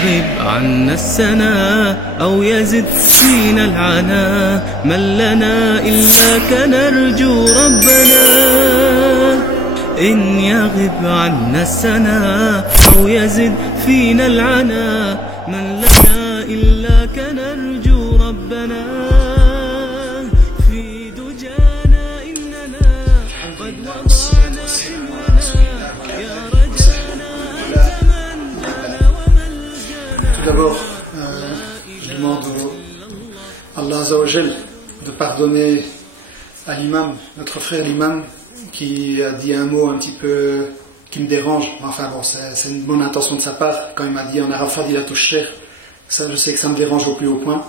يغب عنا السنا أو يزد فينا العنا من لنا إلاك نرجو ربنا. إن يغب عنا السنا أو يزد فينا العنا من لنا إلاك نرجو ربنا. في دجانا إننا قد وضعنا حملنا يا رجانا أنت من لنا وملجانا. Tout d'abord, je demande à Allah Azza wa Jal de pardonner à l'imam, notre frère l'imam, qui a dit un mot un petit peu qui me dérange. Enfin bon, c'est une bonne intention de sa part. Quand il m'a dit en arabe Fadilat al-Sheikh, ça, je sais que ça me dérange au plus haut point,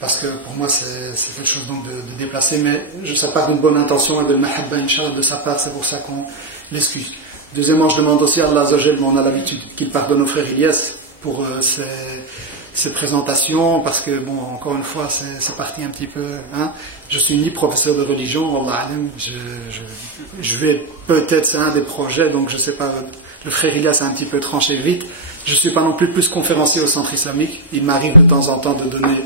parce que pour moi c'est quelque chose donc de déplacé, mais ça part d'une bonne intention et de mahabba, Inch'Allah, de sa part, c'est pour ça qu'on l'excuse. Deuxièmement, je demande aussi à Allah Azza wa Jal, on a l'habitude qu'il pardonne au frère Ilyas pour ces présentations, parce que bon, encore une fois, c'est parti un petit peu, hein. Je suis ni professeur de religion, wallah alam, je vais peut-être, c'est un des projets, donc je sais pas, le frère Ilyas a un petit peu tranché vite. Je suis pas non plus conférencier au centre islamique. Il m'arrive de temps en temps de donner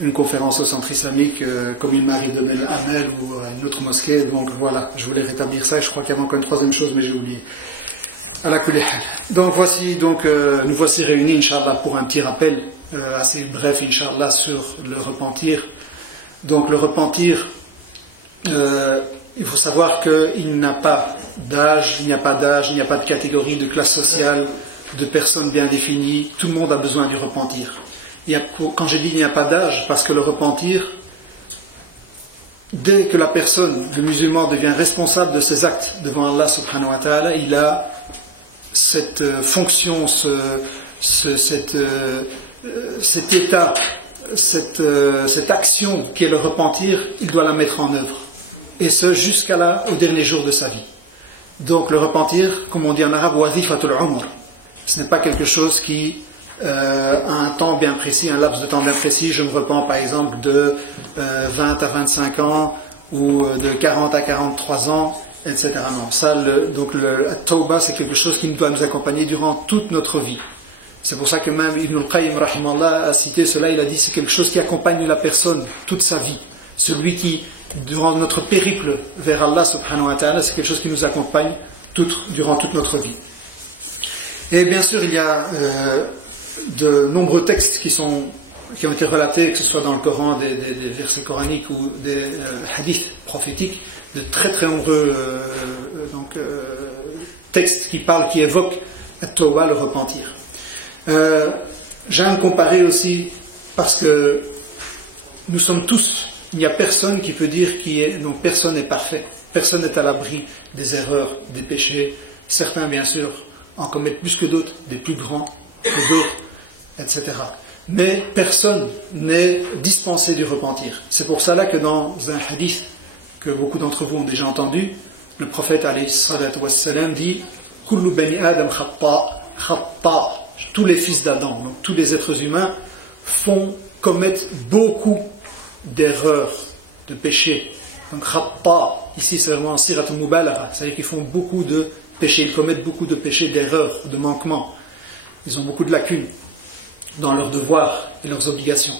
une conférence au centre islamique, comme il m'arrive de donner l'Amel ou à une autre mosquée, donc voilà, je voulais rétablir ça, et je crois qu'il y avait encore une troisième chose, mais j'ai oublié. Donc voici, nous voici réunis, Inch'Allah, pour un petit rappel assez bref, Inch'Allah, sur le repentir. Donc le repentir, il faut savoir qu'il n'y a pas d'âge, il n'y a pas de catégorie, de classe sociale, de personnes bien définies. Tout le monde a besoin du repentir. Quand je dis il n'y a pas d'âge, parce que le repentir, dès que la personne, le musulman, devient responsable de ses actes devant Allah subhanahu wa ta'ala, il a cette fonction, cet état, cette action qui est le repentir, il doit la mettre en œuvre. Et ce, au dernier jour de sa vie. Donc le repentir, comme on dit en arabe, wazifatul umr. Ce n'est pas quelque chose qui a un temps bien précis, un laps de temps bien précis. Je me repens par exemple de 20 à 25 ans ou de 40 à 43 ans, etc. Non, ça, donc le tawbah, c'est quelque chose qui doit nous accompagner durant toute notre vie. C'est pour ça que même Ibn al-Qayyim rahimallah a cité cela, il a dit c'est quelque chose qui accompagne la personne toute sa vie. Celui qui, durant notre périple vers Allah subhanahu wa ta'ala, c'est quelque chose qui nous accompagne durant toute notre vie. Et bien sûr, il y a de nombreux textes qui ont été relatés, que ce soit dans le Coran, des versets coraniques ou des hadiths prophétiques, de très très nombreux textes qui évoquent at-tawbah, le repentir. J'aime comparer aussi, parce que nous sommes tous, il n'y a personne qui peut dire donc personne n'est parfait, personne n'est à l'abri des erreurs, des péchés. Certains bien sûr en commettent plus que d'autres, des plus grands que d'autres, etc. Mais personne n'est dispensé du repentir. C'est pour cela que dans un hadith que beaucoup d'entre vous ont déjà entendu, le prophète alayhi salatu wassalam dit Kullu bani Adam khatta. Tous les fils d'Adam, donc tous les êtres humains, commettent beaucoup d'erreurs, de péchés. Donc khatta, ici c'est vraiment siratul mubalagha, c'est-à-dire qu'ils font beaucoup de péchés, ils commettent beaucoup de péchés, d'erreurs, de manquements. Ils ont beaucoup de lacunes dans leurs devoirs et leurs obligations.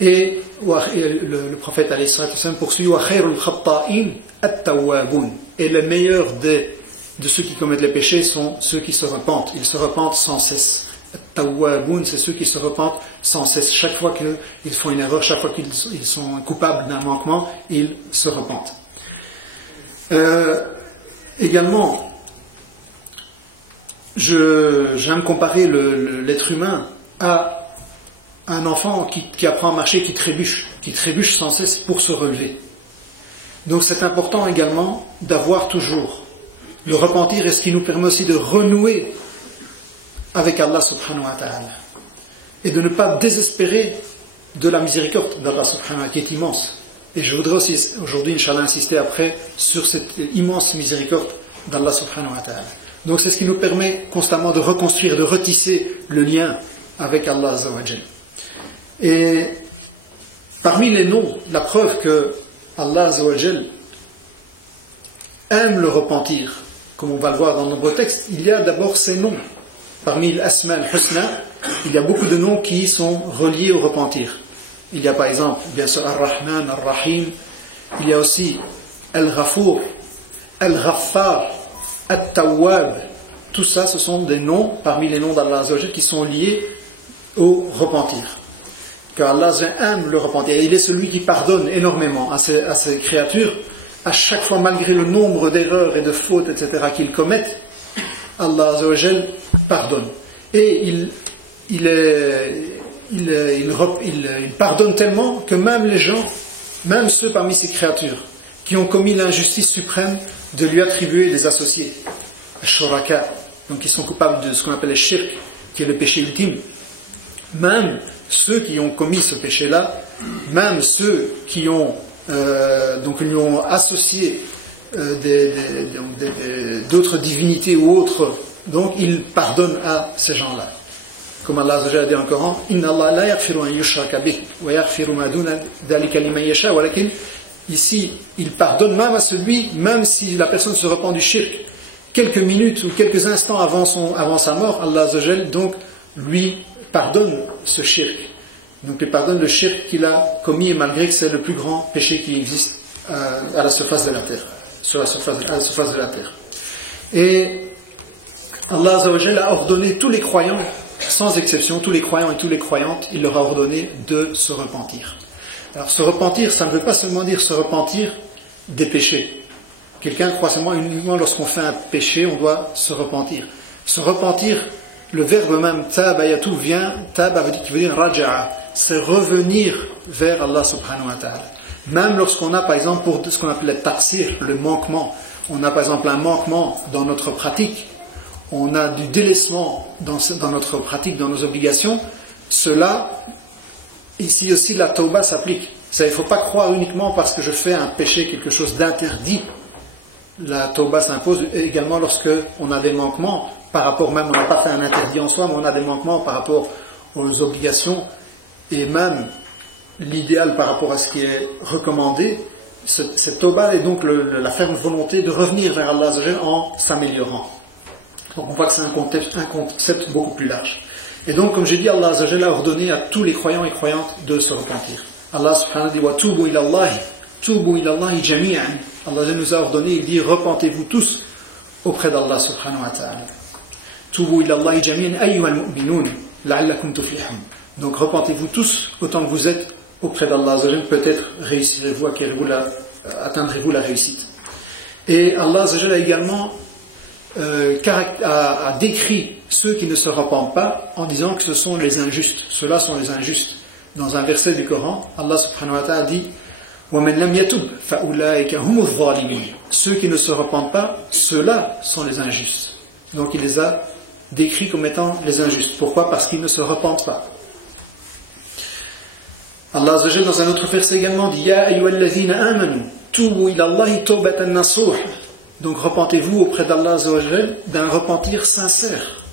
Et le prophète alayhi salatu wassalam poursuit wa khairul khatta'in at-tawwabun. Et le meilleur de ceux qui commettent les péchés sont ceux qui se repentent. Ils se repentent sans cesse. At-tawwabun, c'est ceux qui se repentent sans cesse. Chaque fois qu'ils font une erreur, chaque fois qu'ils sont coupables d'un manquement, ils se repentent. Également, j'aime comparer l'être humain à un enfant qui apprend à marcher, qui trébuche sans cesse pour se relever. Donc c'est important également d'avoir toujours le repentir, est ce qui nous permet aussi de renouer avec Allah subhanahu wa ta'ala et de ne pas désespérer de la miséricorde d'Allah subhanahu wa ta'ala qui est immense. Et je voudrais aussi aujourd'hui, Inch'Allah, insister après sur cette immense miséricorde d'Allah subhanahu wa ta'ala. Donc c'est ce qui nous permet constamment de reconstruire, de retisser le lien avec Allah azza wa jal. Et parmi les noms, la preuve que Allah azza wa jal aime le repentir, comme on va le voir dans de nombreux textes, il y a d'abord ces noms. Parmi l'Asma al-Husna, il y a beaucoup de noms qui sont reliés au repentir. Il y a par exemple, bien sûr, Ar-Rahman, Ar-Rahim, il y a aussi Al-Ghafour, Al-Ghaffar, At-Tawwab. Tout ça, ce sont des noms, parmi les noms d'Allah Azza wa Jal, qui sont liés au repentir. Car Allah aime le repentir. Et il est celui qui pardonne énormément à ses créatures. À chaque fois, malgré le nombre d'erreurs et de fautes, etc., qu'ils commettent, Allah Azza wa Jal pardonne. Et il pardonne tellement que même les gens, même ceux parmi ses créatures, qui ont commis l'injustice suprême de lui attribuer des associés, Shuraka, donc qui sont coupables de ce qu'on appelle le shirk, qui est le péché ultime, même ceux qui ont commis ce péché-là, même ceux qui ont donc lui ont associé d'autres divinités ou autres, donc il pardonne à ces gens-là. Comme Allah a dit en Coran, Inna Allah la yaghfiru an yushraka bih wa yaghfiru ma duna dhalika liman yasha, walakin, ici il pardonne même à celui, même si la personne se repent du shirk quelques minutes ou quelques instants avant sa mort, Allah Azzawajal donc lui pardonne ce shirk. Donc il pardonne le shirk qu'il a commis, malgré que c'est le plus grand péché qui existe à la surface de la terre, à la surface de la terre. Et Allah Azzawajal a ordonné tous les croyants, sans exception, tous les croyants et toutes les croyantes, il leur a ordonné de se repentir. Alors se repentir, ça ne veut pas seulement dire se repentir des péchés. Quelqu'un croit seulement uniquement lorsqu'on fait un péché, on doit se repentir. Se repentir, le verbe même tabayatu vient, taba qui veut dire raja'a, c'est revenir vers Allah subhanahu wa ta'ala. Même lorsqu'on a par exemple pour ce qu'on appelle le taqsir, le manquement, on a par exemple un manquement dans notre pratique, on a du délaissement dans notre pratique, dans nos obligations, cela, ici aussi la tauba s'applique. Il ne faut pas croire uniquement parce que je fais un péché, quelque chose d'interdit. La tauba s'impose également lorsque on a des manquements par rapport, même on n'a pas fait un interdit en soi, mais on a des manquements par rapport aux obligations et même l'idéal par rapport à ce qui est recommandé. Cette tauba est donc la ferme volonté de revenir vers Allah en s'améliorant. Donc on voit que c'est un concept beaucoup plus large. Et donc, comme j'ai dit, Allah a ordonné à tous les croyants et croyantes de se repentir. Allah subhanahu wa ta'ala dit wa tubu ila Allah, tubu ila Allah jami'an. Allah nous a ordonné, il dit repentez-vous tous auprès d'Allah subhanahu wa ta'ala. Tubu ila Allah jami'an ayyuhal mu'minun la'allakum tuflihun. Donc repentez-vous tous autant que vous êtes auprès d'Allah, peut-être réussirez-vous, atteindrez-vous la réussite. Et Allah a également a décrit ceux qui ne se repentent pas en disant que ce sont les injustes. Ceux-là sont les injustes. Dans un verset du Coran, Allah subhanahu wa ta'ala dit وَمَنْ لَمْ يَتُبْ فَأُولَٰئِكَ هُمُ الظَّالِمُونَ. Ceux qui ne se repentent pas, ceux-là sont les injustes. Donc il les a décrits comme étant les injustes. Pourquoi? Parce qu'ils ne se repentent pas. Allah Azza wa Jalla dans un autre verset également dit Ya ayyuhalladhina amanu tubu ila Allahi tawbatan nasuh. Donc repentez-vous auprès d'Allah Azza wa Jalla d'un repentir sincère.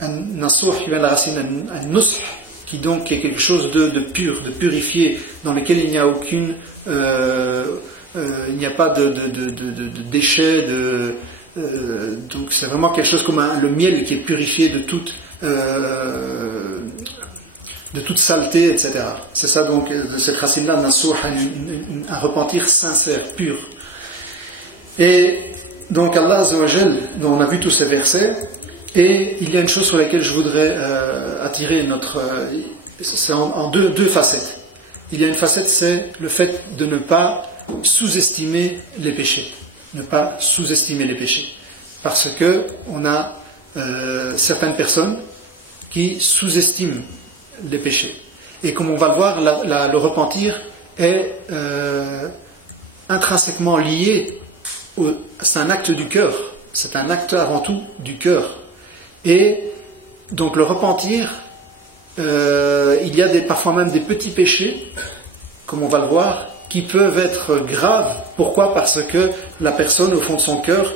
Un nasuh qui vient de la racine un nush, qui donc est quelque chose de pur, de purifié, dans lequel il n'y a aucune il n'y a pas de déchets, donc c'est vraiment quelque chose comme le miel qui est purifié de toute saleté, etc. C'est ça donc, de cette racine-là, nasuh, un repentir sincère, pur. Et donc Allah Azza wa Jal, on a vu tous ces versets, et il y a une chose sur laquelle je voudrais attirer c'est en deux facettes. Il y a une facette, c'est le fait de ne pas sous-estimer les péchés. Ne pas sous-estimer les péchés. Parce que on a certaines personnes qui sous-estiment les péchés. Et comme on va le voir, le repentir est intrinsèquement lié, c'est un acte du cœur, c'est un acte avant tout du cœur. Et donc le repentir, il y a parfois même des petits péchés, comme on va le voir, qui peuvent être graves. Pourquoi? Parce que la personne, au fond de son cœur,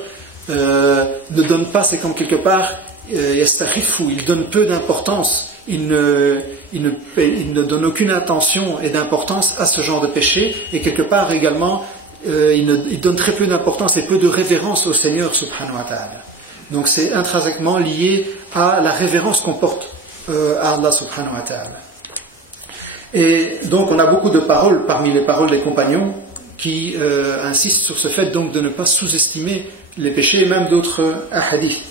ne donne pas, c'est comme quelque part, il donne peu d'importance. Il ne donne aucune intention et d'importance à ce genre de péché, et quelque part également il donne très peu d'importance et peu de révérence au Seigneur subhanahu wa ta'ala. Donc c'est intrinsèquement lié à la révérence qu'on porte à Allah subhanahu wa ta'ala. Et donc on a beaucoup de paroles parmi les paroles des compagnons qui insistent sur ce fait donc de ne pas sous-estimer les péchés et même d'autres hadiths.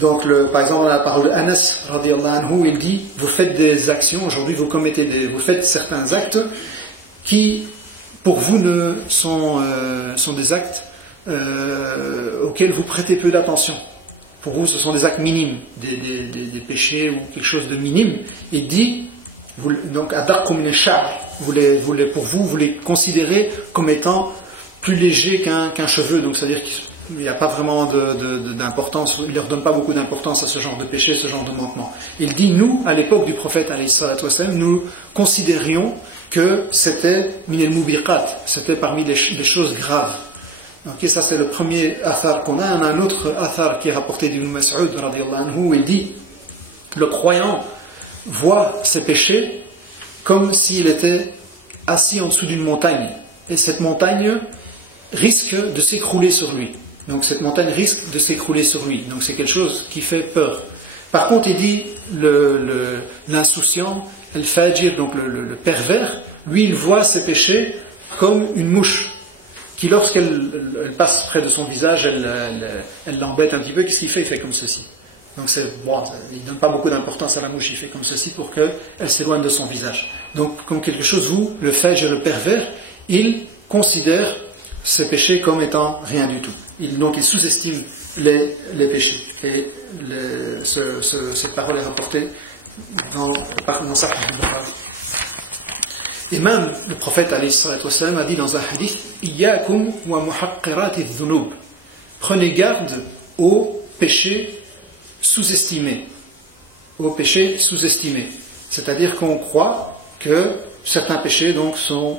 Donc par exemple la parole d'Anas radiyallahu anhu, il dit vous faites des actions, aujourd'hui vous faites certains actes qui pour vous sont des actes auxquels vous prêtez peu d'attention. Pour vous ce sont des actes minimes, des péchés ou quelque chose de minime. Il dit donc vous les considérez comme étant plus légers qu'un cheveu, donc c'est-à-dire qu'il n'y a pas vraiment d'importance, il ne leur donne pas beaucoup d'importance à ce genre de péché, ce genre de manquement. Il dit nous, à l'époque du prophète alayhi salatu wassalam, nous considérions que c'était min al-mubiqat, c'était parmi les choses graves. Donc ça c'est le premier athar qu'on a. On a un autre athar qui est rapporté d'Ibn Mas'ud radiyallahu anhu, où il dit le croyant voit ses péchés comme s'il était assis en dessous d'une montagne, et cette montagne risque de s'écrouler sur lui. Donc cette montagne risque de s'écrouler sur lui. Donc c'est quelque chose qui fait peur. Par contre, il dit l'insouciant, al-fajir, donc le pervers, lui il voit ses péchés comme une mouche qui lorsqu'elle passe près de son visage, elle l'embête un petit peu. Qu'est-ce qu'il fait? Il fait comme ceci. Donc il ne donne pas beaucoup d'importance à la mouche, il fait comme ceci pour qu'elle s'éloigne de son visage. Donc comme quelque chose où le fajr, le pervers, il considère ces péchés comme étant rien du tout. Donc il sous-estime les péchés. Et cette parole est rapportée dans sa parole. Et même le prophète alayhi salatu wassalam a dit dans un hadith Iyyakum wa muhaqqirati dhunub. Prenez garde aux péchés sous-estimés. Aux péchés sous-estimés. C'est-à-dire qu'on croit que certains péchés donc sont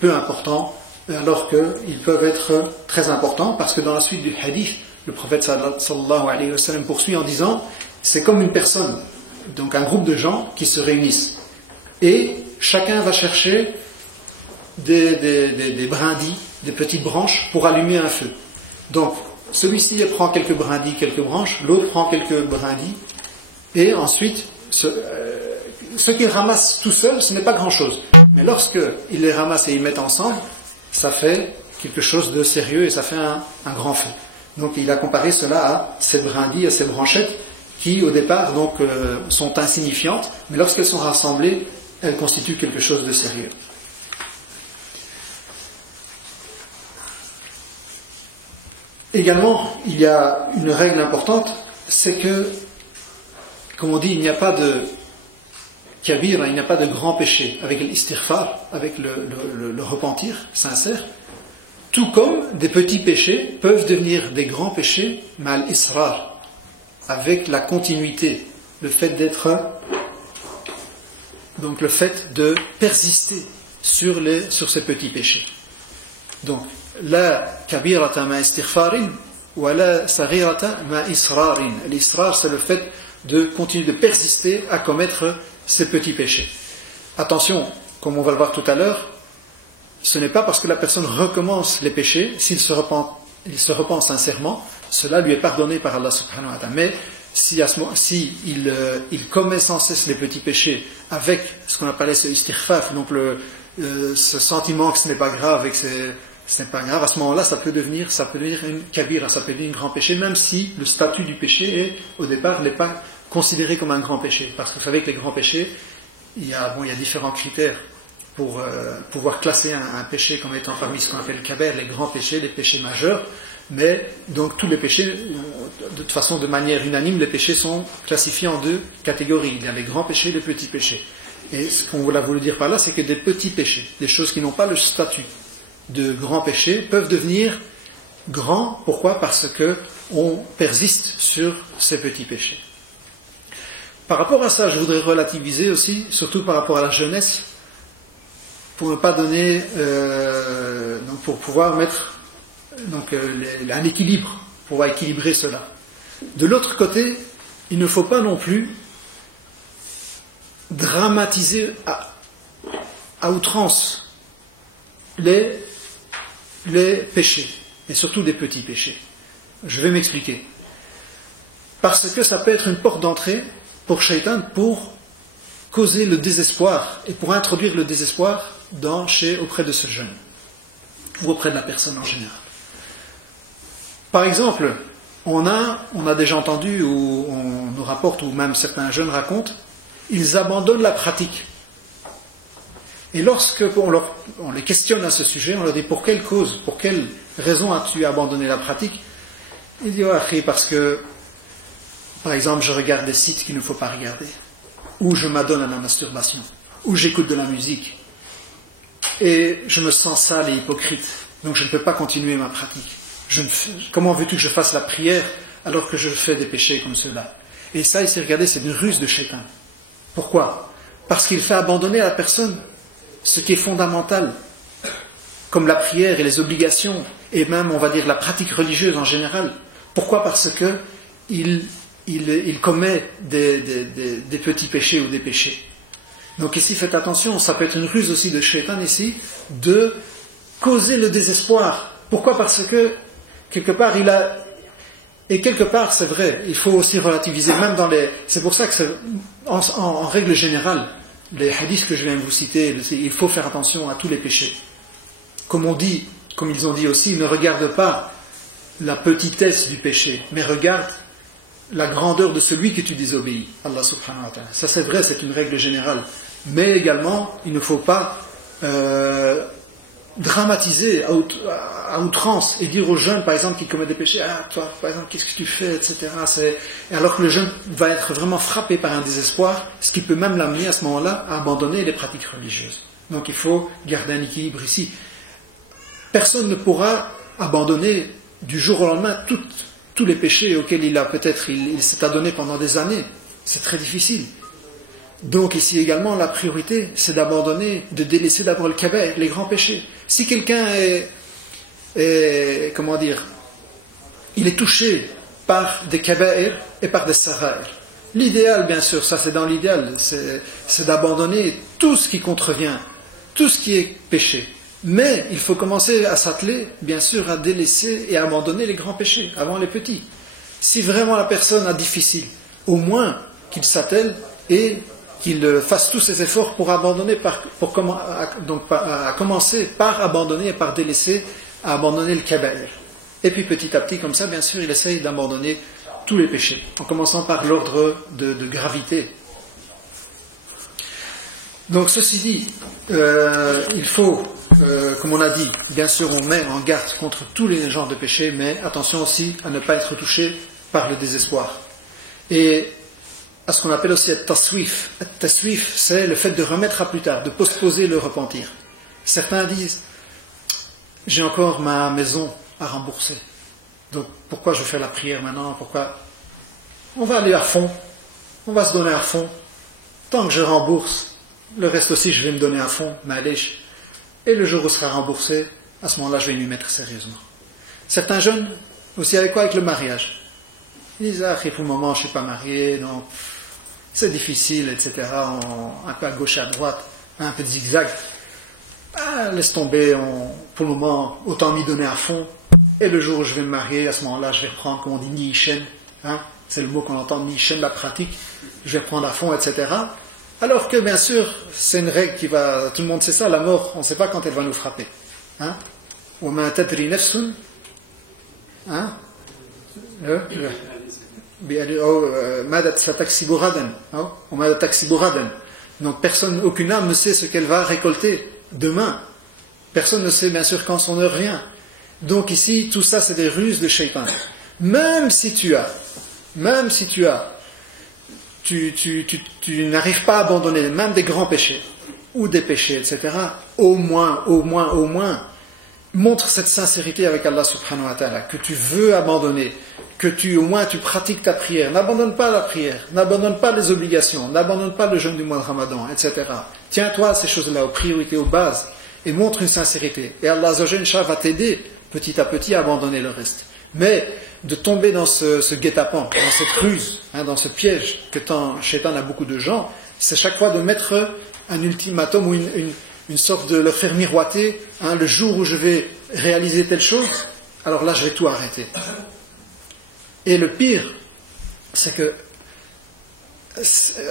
peu importants alors qu'ils peuvent être très importants, parce que dans la suite du hadith, le prophète sallallahu alayhi wa sallam poursuit en disant c'est comme une personne, donc un groupe de gens qui se réunissent et chacun va chercher des brindilles, des petites branches pour allumer un feu. Donc celui-ci prend quelques brindilles, quelques branches, l'autre prend quelques brindilles, et ensuite ce qu'il ramasse tout seul, ce n'est pas grand-chose. Mais lorsqu'il les ramasse et ils mettent ensemble, ça fait quelque chose de sérieux et ça fait un grand feu. Donc il a comparé cela à ces brindilles, à ces branchettes qui au départ donc, sont insignifiantes, mais lorsqu'elles sont rassemblées, elles constituent quelque chose de sérieux. Également, il y a une règle importante, c'est que, comme on dit, il n'y a pas de kabir, il n'y a pas de grand péché avec l'istighfar, avec le repentir sincère, tout comme des petits péchés peuvent devenir des grands péchés, mal israr, avec la continuité, le fait de persister sur ces petits péchés. Donc, la kabirata ma istighfarin wa la saghirata ma israrin. L'israr, c'est le fait de continuer de persister à commettre ces petits péchés. Attention, comme on va le voir tout à l'heure, ce n'est pas parce que la personne recommence les péchés, s'il se repent sincèrement, cela lui est pardonné par Allah subhanahu wa ta'ala. Mais si il commet sans cesse les petits péchés avec ce qu'on appelait ce istighfar, donc ce sentiment que ce n'est pas grave et que ce n'est pas grave, à ce moment-là ça peut devenir une kabira, ça peut devenir un grand péché, même si le statut du péché au départ n'est pas considéré comme un grand péché. Parce que vous savez que les grands péchés, il y a différents critères pour pouvoir classer un péché comme étant parmi ce qu'on appelle le kabair, les grands péchés, les péchés majeurs. Mais donc tous les péchés, de toute façon de manière unanime, les péchés sont classifiés en deux catégories. Il y a les grands péchés et les petits péchés. Et ce qu'on a voulu dire par là, c'est que des petits péchés, des choses qui n'ont pas le statut de grands péchés, peuvent devenir grands. Pourquoi? Parce qu'on persiste sur ces petits péchés. Par rapport à ça, je voudrais relativiser aussi, surtout par rapport à la jeunesse, pour ne pas donner, donc pour pouvoir mettre un équilibre, pour pouvoir équilibrer cela. De l'autre côté, il ne faut pas non plus dramatiser à outrance les péchés, et surtout des petits péchés. Je vais m'expliquer. Parce que ça peut être une porte d'entrée pour Shaitan pour causer le désespoir et pour introduire le désespoir auprès de ce jeune ou auprès de la personne en général. Par exemple, on a déjà entendu ou on nous rapporte ou même certains jeunes racontent, ils abandonnent la pratique. Et lorsque on les questionne à ce sujet, on leur dit pour quelle cause, pour quelle raison as-tu abandonné la pratique? Ils disent parce que, par exemple, je regarde des sites qu'il ne faut pas regarder, ou je m'adonne à la masturbation, ou j'écoute de la musique, et je me sens sale et hypocrite, donc je ne peux pas continuer ma pratique. Comment veux-tu que je fasse la prière alors que je fais des péchés comme ceux-là? Et ça, ici, regardez, c'est une ruse de Shaitan. Pourquoi? Parce qu'il fait abandonner à la personne ce qui est fondamental, comme la prière et les obligations, et même, on va dire, la pratique religieuse en général. Pourquoi? Parce que il commet des petits péchés ou des péchés. Donc ici, faites attention, ça peut être une ruse aussi de Shaitan ici, de causer le désespoir. Pourquoi? Parce que, quelque part, et quelque part, c'est vrai, il faut aussi relativiser, même c'est pour ça que en règle générale, les hadiths que je viens de vous citer, il faut faire attention à tous les péchés. Comme ils ont dit aussi, ne regarde pas la petitesse du péché, mais regarde la grandeur de celui que tu désobéis, Allah subhanahu wa ta'ala. Ça c'est vrai, c'est une règle générale. Mais également, il ne faut pas dramatiser à outrance et dire aux jeunes, par exemple, qui commettent des péchés, toi, par exemple, qu'est-ce que tu fais, etc. Et alors que le jeune va être vraiment frappé par un désespoir, ce qui peut même l'amener à ce moment-là à abandonner les pratiques religieuses. Donc il faut garder un équilibre ici. Personne ne pourra abandonner du jour au lendemain tous les péchés auxquels il s'est adonné pendant des années. C'est très difficile. Donc ici également, la priorité, c'est d'abandonner, de délaisser d'abord le kaba'ir, les grands péchés. Si quelqu'un est il est touché par des kaba'ir et par des sarair, l'idéal, bien sûr, ça c'est dans l'idéal, c'est d'abandonner tout ce qui contrevient, tout ce qui est péché. Mais il faut commencer à s'atteler, bien sûr, à délaisser et à abandonner les grands péchés, avant les petits. Si vraiment la personne a difficile, au moins qu'il s'attelle et qu'il fasse tous ses efforts pour abandonner, à commencer par abandonner et par délaisser, à abandonner le kaba'ir. Et puis petit à petit, comme ça, bien sûr, il essaye d'abandonner tous les péchés, en commençant par l'ordre de gravité. Donc ceci dit, il faut, comme on a dit, bien sûr on met en garde contre tous les genres de péchés, mais attention aussi à ne pas être touché par le désespoir. Et à ce qu'on appelle aussi le taswif. Le taswif, c'est le fait de remettre à plus tard, de postposer le repentir. Certains disent, j'ai encore ma maison à rembourser, donc pourquoi je fais la prière maintenant? Pourquoi? On va aller à fond, on va se donner à fond, tant que je rembourse, le reste aussi je vais me donner à fond, m'allège. Et le jour où sera remboursé, à ce moment-là je vais m'y mettre sérieusement. Certains jeunes, aussi avec quoi? Avec le mariage. Ils disent, pour le moment je ne suis pas marié, donc c'est difficile, etc. Un peu à gauche et à droite, un peu de zigzag. Laisse tomber, pour le moment, autant m'y donner à fond. Et le jour où je vais me marier, à ce moment-là, je vais reprendre, comme on dit, ni'ishen. C'est le mot qu'on entend, ni'ishen, la pratique. Je vais reprendre à fond, etc. Alors que, bien sûr, c'est une règle qui va... Tout le monde sait ça, la mort, on ne sait pas quand elle va nous frapper. وَمَا تَدْرِي نَفْسٌ donc personne, aucune âme ne sait ce qu'elle va récolter demain. Personne ne sait bien sûr quand son heure vient. Donc ici, tout ça c'est des ruses de Shaitan. Même si tu n'arrives pas à abandonner même des grands péchés ou des péchés, etc. Au moins montre cette sincérité avec Allah subhanahu wa ta'ala, que tu veux abandonner, que au moins tu pratiques ta prière. N'abandonne pas la prière, n'abandonne pas les obligations, n'abandonne pas le jeûne du mois de Ramadan, etc. Tiens-toi à ces choses-là, aux priorités, aux bases, et montre une sincérité. Et Allah Azza wa Jalla va t'aider petit à petit à abandonner le reste. Mais de tomber dans ce guet-apens, dans cette ruse, dans ce piège que Shaitan a beaucoup de gens, c'est chaque fois de mettre un ultimatum ou une sorte de leur faire miroiter, le jour où je vais réaliser telle chose, alors là je vais tout arrêter. Et le pire, c'est que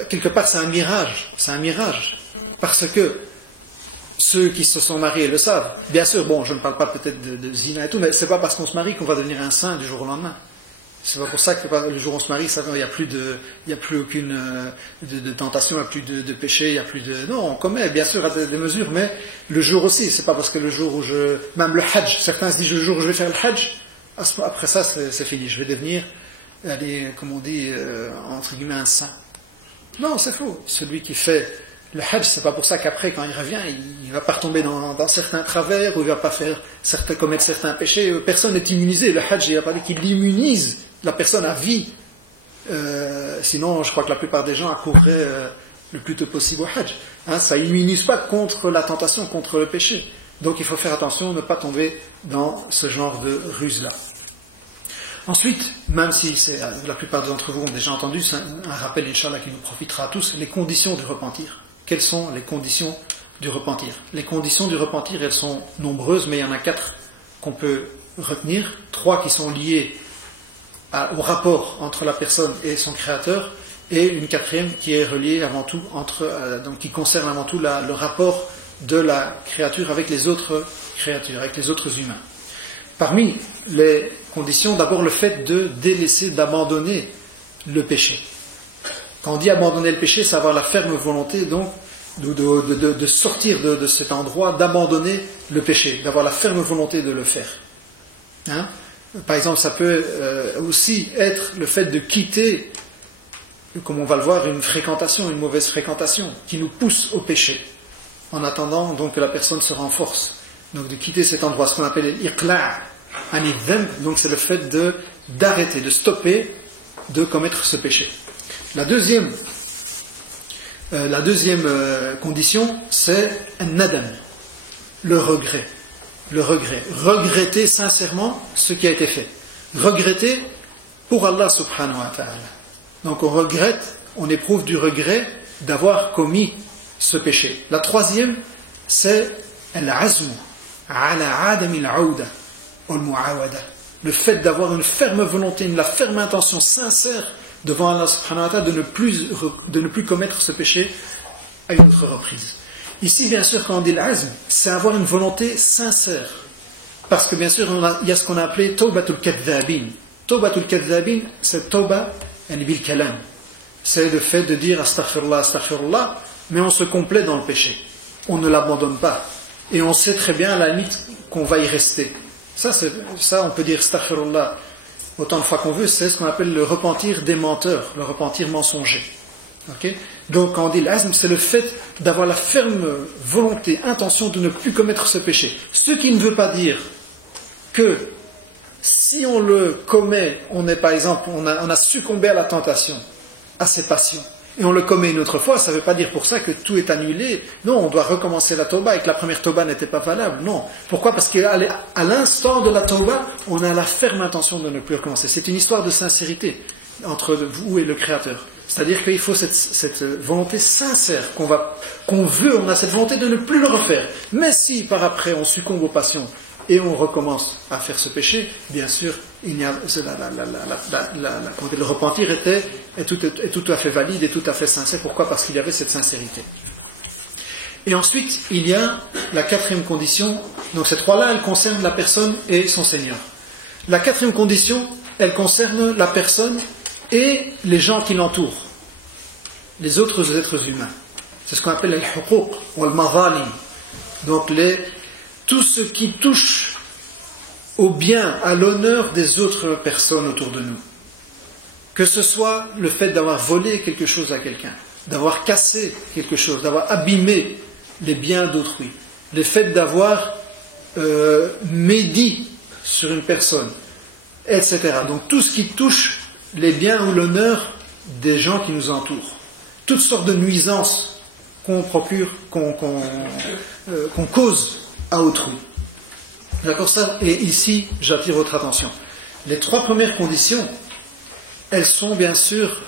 quelque part c'est un mirage, parce que ceux qui se sont mariés le savent. Bien sûr, bon, je ne parle pas peut-être de zina et tout, mais c'est pas parce qu'on se marie qu'on va devenir un saint du jour au lendemain. C'est pas pour ça que le jour où on se marie, il n'y a plus aucune de tentation, il n'y a plus de péché, il n'y a plus de... Non, on commet bien sûr à des mesures, mais le jour aussi, c'est pas parce que le jour où même le hajj, certains se disent le jour où je vais faire le hajj, après ça c'est fini, je vais devenir, comme on dit, entre guillemets un saint. Non, c'est faux. Celui qui fait le hajj, c'est pas pour ça qu'après, quand il revient, il va pas retomber dans certains travers, ou il va pas commettre certains péchés. Personne n'est immunisé. Le hajj, il n'a pas dit qu'il immunise la personne à vie. Sinon, je crois que la plupart des gens accourraient le plus tôt possible au hajj. Ça immunise pas contre la tentation, contre le péché. Donc il faut faire attention, ne pas tomber dans ce genre de ruse-là. Ensuite, même si la plupart d'entre vous ont déjà entendu, c'est un rappel, Inch'Allah, qui nous profitera à tous, les conditions du repentir. Quelles sont les conditions du repentir? Les conditions du repentir, elles sont nombreuses, mais il y en a 4 qu'on peut retenir. 3 qui sont liées au rapport entre la personne et son créateur, et une 4e qui est reliée avant tout donc qui concerne avant tout le rapport de la créature avec les autres créatures, avec les autres humains. Parmi les conditions, d'abord le fait de délaisser, d'abandonner le péché. Quand on dit abandonner le péché, c'est avoir la ferme volonté donc de sortir de cet endroit, d'abandonner le péché, d'avoir la ferme volonté de le faire. Par exemple, ça peut aussi être le fait de quitter, comme on va le voir, une mauvaise fréquentation, qui nous pousse au péché, en attendant donc que la personne se renforce. Donc de quitter cet endroit, ce qu'on appelle l'iqla' anidhem, donc c'est le fait d'arrêter, de stopper, de commettre ce péché. La deuxième condition, c'est un nadam, le regret. Le regret. Regretter sincèrement ce qui a été fait. Regretter pour Allah subhanahu wa ta'ala. Donc on regrette, on éprouve du regret d'avoir commis ce péché. La troisième, c'est al-azmu ala adami al-aouda wal-mu'awada. Le fait d'avoir une ferme volonté, la ferme intention sincère devant Allah subhanahu wa ta'ala de ne plus commettre ce péché à une autre reprise. Ici, bien sûr, quand on dit l'azm, c'est avoir une volonté sincère. Parce que, bien sûr, il y a ce qu'on a appelé tawbatul kadhabin. Tawbatul kadhabin, c'est tawba bil kalam. C'est le fait de dire astaghfirullah, astaghfirullah, mais on se complaît dans le péché. On ne l'abandonne pas. Et on sait très bien, à la limite, qu'on va y rester. Ça, on peut dire astaghfirullah autant de fois qu'on veut, c'est ce qu'on appelle le repentir des menteurs, le repentir mensonger. Okay? Donc quand on dit l'azm, c'est le fait d'avoir la ferme volonté, intention de ne plus commettre ce péché. Ce qui ne veut pas dire que si on le commet, par exemple, on a succombé à la tentation, à ses passions, et on le commet une autre fois, ça ne veut pas dire pour ça que tout est annulé. Non, on doit recommencer la tauba et que la première tauba n'était pas valable. Non. Pourquoi? Parce qu'à l'instant de la tauba, on a la ferme intention de ne plus recommencer. C'est une histoire de sincérité entre vous et le Créateur. C'est-à-dire qu'il faut cette volonté sincère qu'on veut, on a cette volonté de ne plus le refaire. Mais si par après on succombe aux passions et on recommence à faire ce péché, bien sûr, le repentir est tout à fait valide et tout à fait sincère. Pourquoi? Parce qu'il y avait cette sincérité. Et ensuite, il y a la 4e condition. Donc ces 3-là, elles concernent la personne et son Seigneur. La 4e condition, elle concerne la personne et les gens qui l'entourent, les autres êtres humains. C'est ce qu'on appelle les huquq ou le mazalim. Donc tout ce qui touche au bien, à l'honneur des autres personnes autour de nous. Que ce soit le fait d'avoir volé quelque chose à quelqu'un, d'avoir cassé quelque chose, d'avoir abîmé les biens d'autrui, le fait d'avoir médit sur une personne, etc. Donc tout ce qui touche les biens ou l'honneur des gens qui nous entourent. Toutes sortes de nuisances qu'on procure, qu'on cause à autrui. D'accord, ça? Et ici, j'attire votre attention. Les 3 premières conditions, elles sont bien sûr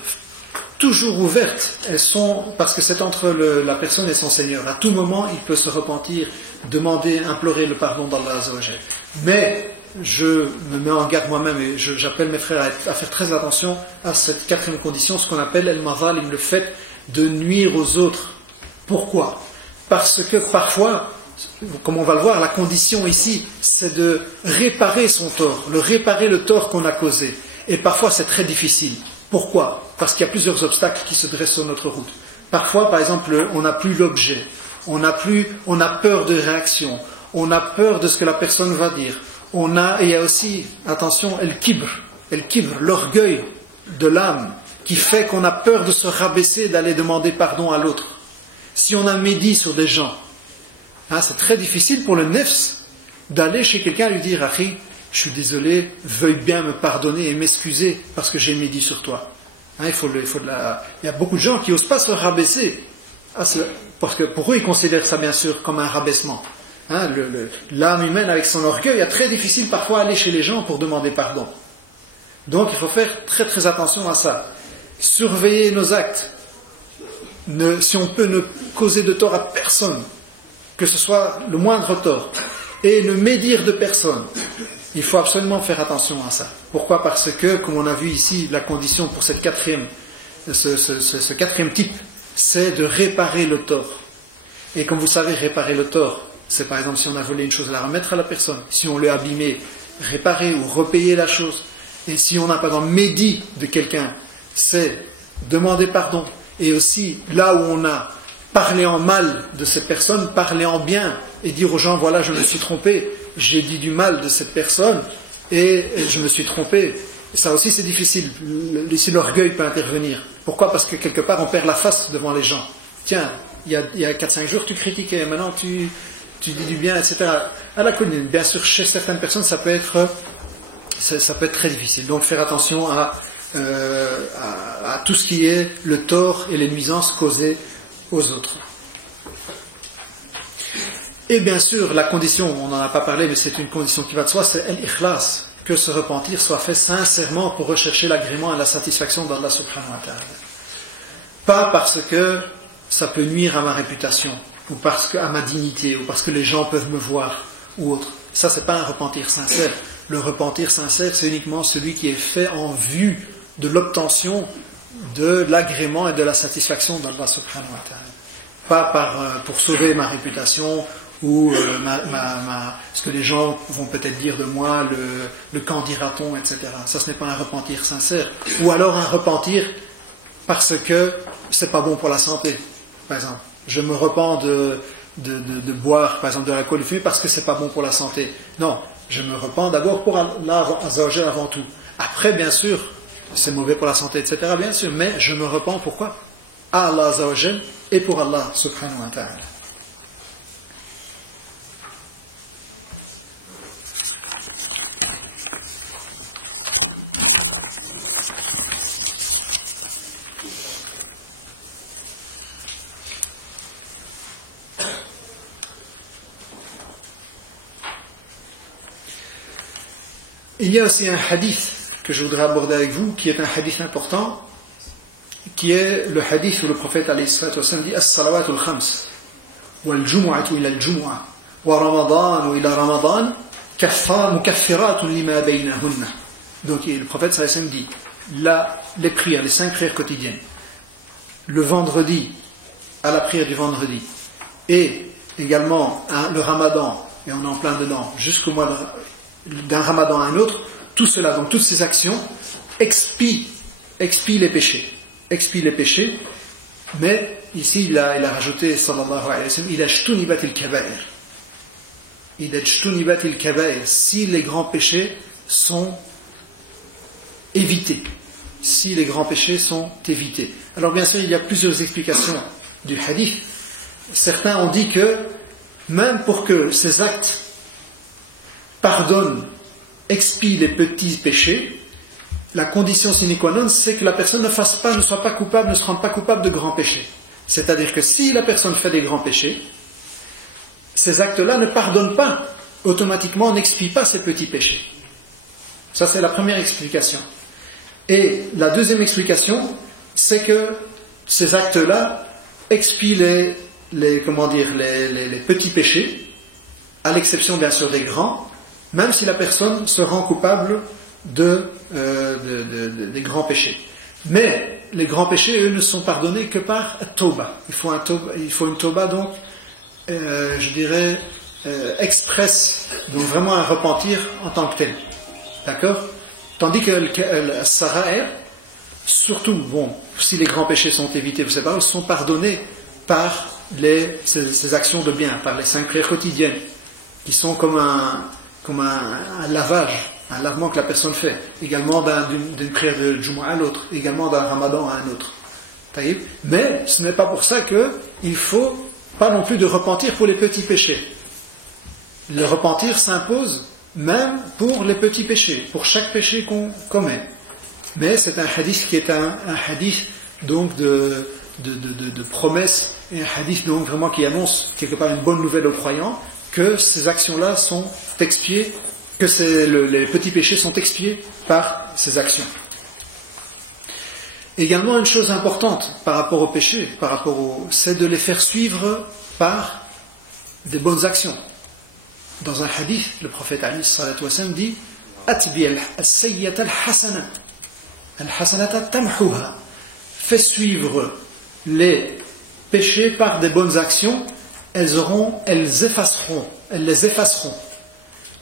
toujours ouvertes. Elles sont, parce que c'est entre la personne et son Seigneur. À tout moment, il peut se repentir, demander, implorer le pardon d'Allah Azza wa Jalla. Mais je me mets en garde moi-même et j'appelle mes frères à faire très attention à cette quatrième condition, ce qu'on appelle el-mazalim, le fait de nuire aux autres. Pourquoi? Parce que parfois, comme on va le voir, la condition ici, c'est de réparer son tort, réparer le tort qu'on a causé. Et parfois, c'est très difficile. Pourquoi? Parce qu'il y a plusieurs obstacles qui se dressent sur notre route. Parfois, par exemple, on n'a plus l'objet, on a peur de réaction, on a peur de ce que la personne va dire. Et il y a aussi, attention, el-kibr, l'orgueil de l'âme, qui fait qu'on a peur de se rabaisser, d'aller demander pardon à l'autre. Si on a médit sur des gens, c'est très difficile pour le nefs d'aller chez quelqu'un et lui dire « Akhi, je suis désolé, veuille bien me pardonner et m'excuser parce que j'ai médit sur toi. » Il y a beaucoup de gens qui n'osent pas se rabaisser, parce que pour eux, ils considèrent ça bien sûr comme un rabaissement. L'âme humaine avec son orgueil, est très difficile parfois aller chez les gens pour demander pardon. Donc il faut faire très très attention à ça. Surveiller nos actes. Si on peut ne causer de tort à personne, que ce soit le moindre tort, et ne médire de personne, il faut absolument faire attention à ça. Pourquoi? Parce que, comme on a vu ici, la condition pour ce quatrième type, c'est de réparer le tort. Et comme vous savez, réparer le tort, c'est par exemple si on a volé une chose, la remettre à la personne. Si on l'a abîmé, réparer ou repayer la chose. Et si on n'a pas dans médit de quelqu'un, c'est demander pardon. Et aussi, là où on a parlé en mal de cette personne, parler en bien et dire aux gens, voilà, je me suis trompé, j'ai dit du mal de cette personne et je me suis trompé. Ça aussi c'est difficile. Ici l'orgueil peut intervenir. Pourquoi? Parce que quelque part on perd la face devant les gens. Tiens, il y a 4-5 jours tu critiquais, maintenant tu dis du bien, etc. À la commune, bien sûr, chez certaines personnes ça peut être très difficile. Donc faire attention à tout ce qui est le tort et les nuisances causées aux autres. Et bien sûr, la condition, on n'en a pas parlé, mais c'est une condition qui va de soi, c'est l'ikhlas, que ce repentir soit fait sincèrement pour rechercher l'agrément et la satisfaction d'Allah subhanahu wa ta'ala. Pas parce que ça peut nuire à ma réputation, ou parce que à ma dignité, ou parce que les gens peuvent me voir, ou autre. Ça, c'est pas un repentir sincère. Le repentir sincère, c'est uniquement celui qui est fait en vue de l'obtention de l'agrément et de la satisfaction d'Allah subhanahu wa ta'ala. Pas pour sauver ma réputation ou ce que les gens vont peut-être dire de moi, le qu'en dira-t-on, etc. Ça, ce n'est pas un repentir sincère. Ou alors un repentir parce que c'est pas bon pour la santé. Par exemple, je me repens de boire, par exemple, de l'alcool fumé parce que c'est pas bon pour la santé. Non, je me repens d'abord pour Allah Azza wa Jalla avant tout. Après, bien sûr, c'est mauvais pour la santé, etc. Bien sûr, mais je me repens pourquoi? À Allah Azza wa Jalla et pour Allah subhanahu wa ta'ala. Il y a aussi un hadith que je voudrais aborder avec vous, qui est un hadith important, qui est le hadith où le prophète alayhi salatu wa sallam dit as-salawatul khams wal jumu'atu ila al-jumu'ah wa ramadan ila ramadan mukaffiratun lima baynahunna. Donc le prophète sallallahu alayhi wa sallam dit les prières, les 5 prières quotidiennes, le vendredi à la prière du vendredi et également le ramadan, et on est en plein dedans, jusqu'au mois d'un ramadan à un autre, tout cela, donc toutes ces actions expient les péchés, mais ici il a rajouté sallallahu alayhi wa sallam, idha ijtunibat al-kaba'ir, si les grands péchés sont évités, alors bien sûr il y a plusieurs explications du hadith. Certains ont dit que même pour que ces actes pardonnent, expient les petits péchés, la condition sine qua non, c'est que la personne ne soit pas coupable, ne se rende pas coupable de grands péchés. C'est-à-dire que si la personne fait des grands péchés, ces actes-là ne pardonnent pas automatiquement, n'expient pas ces petits péchés. Ça, c'est la première explication. Et la deuxième explication, c'est que ces actes-là expient les petits péchés, à l'exception bien sûr des grands, même si la personne se rend coupable des grands péchés. Mais les grands péchés, eux, ne sont pardonnés que par tauba. Il faut une tauba, donc, je dirais, express, donc vraiment un repentir en tant que tel. D'accord? Tandis que le sara'ir, surtout, bon, si les grands péchés sont évités, vous savez, sont pardonnés par ces actions de bien, par les 5 prières quotidiennes, qui sont comme un lavage, un lavement que la personne fait, également d'une prière de Jumu'ah à l'autre, également d'un Ramadan à un autre. Mais ce n'est pas pour ça qu'il ne faut pas non plus de repentir pour les petits péchés. Le repentir s'impose même pour les petits péchés, pour chaque péché qu'on commet. Mais c'est un hadith qui est un hadith donc de promesse, et un hadith donc vraiment qui annonce quelque part une bonne nouvelle aux croyants, que ces actions-là sont expiées, que les petits péchés sont expiés par ces actions. Également une chose importante par rapport aux péchés, c'est de les faire suivre par des bonnes actions. Dans un hadith, le prophète alayhi salatu wa sallam dit Atbi al-sayyata al-hasana al-hasanata tamhuha. Fais suivre les péchés par des bonnes actions, elles les effaceront.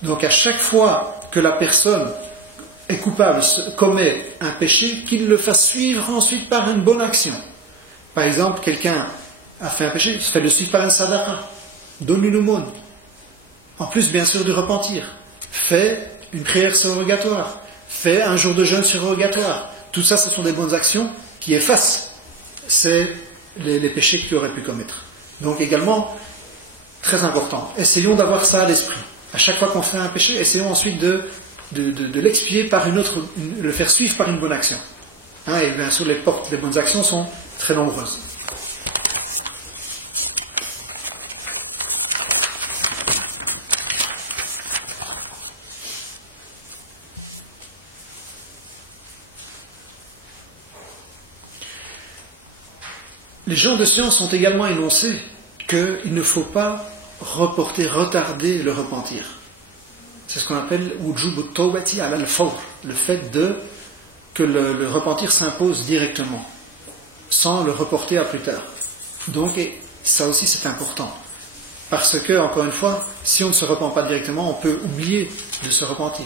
Donc à chaque fois que la personne est coupable, commet un péché, qu'il le fasse suivre ensuite par une bonne action. Par exemple, quelqu'un a fait un péché, fait le suivre par une sadaqa, donne une aumône. En plus, bien sûr, de repentir. Fais une prière surrogatoire. Fais un jour de jeûne surrogatoire. Tout ça, ce sont des bonnes actions qui effacent les péchés que tu aurais pu commettre. Donc également, très important, essayons d'avoir ça à l'esprit. À chaque fois qu'on fait un péché, essayons ensuite de l'expier par le faire suivre par une bonne action. Et bien sûr, les portes des bonnes actions sont très nombreuses. Les gens de science ont également énoncé qu'il ne faut pas retarder le repentir. C'est ce qu'on appelle wujub at-tawbati ala al-fawr, le fait que le repentir s'impose directement, sans le reporter à plus tard. Donc, ça aussi c'est important. Parce que, encore une fois, si on ne se repent pas directement, on peut oublier de se repentir.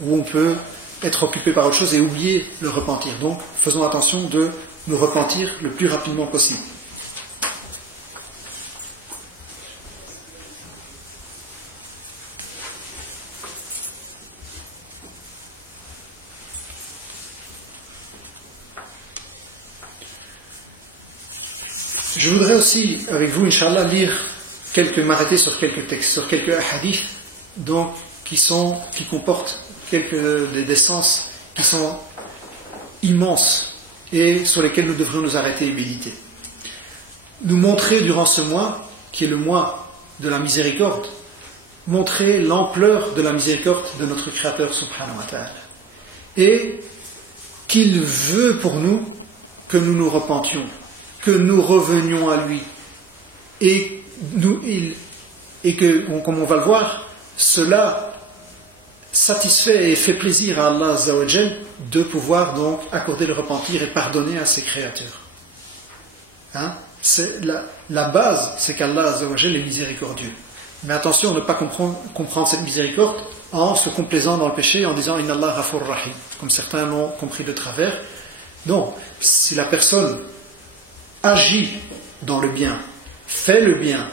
Ou on peut être occupé par autre chose et oublier le repentir. Donc, faisons attention de nous repentir le plus rapidement possible. Je voudrais aussi, avec vous, Inch'Allah, m'arrêter sur quelques textes, sur quelques hadiths, donc, qui comportent des sens qui sont immenses et sur lesquels nous devrions nous arrêter et méditer. Nous montrer durant ce mois, qui est le mois de la miséricorde, montrer l'ampleur de la miséricorde de notre Créateur subhanahu wa ta'ala. Et qu'il veut pour nous que nous nous repentions, que nous revenions à lui. Et que, comme on va le voir, cela satisfait et fait plaisir à Allah Azza wa Jal de pouvoir donc accorder le repentir et pardonner à ses créateurs. C'est la base, c'est qu'Allah Azza wa Jal est miséricordieux. Mais attention à ne pas comprendre cette miséricorde en se complaisant dans le péché, en disant Inna Allah Ghafur Rahim, comme certains l'ont compris de travers. Non, si la personne agit dans le bien, fait le bien,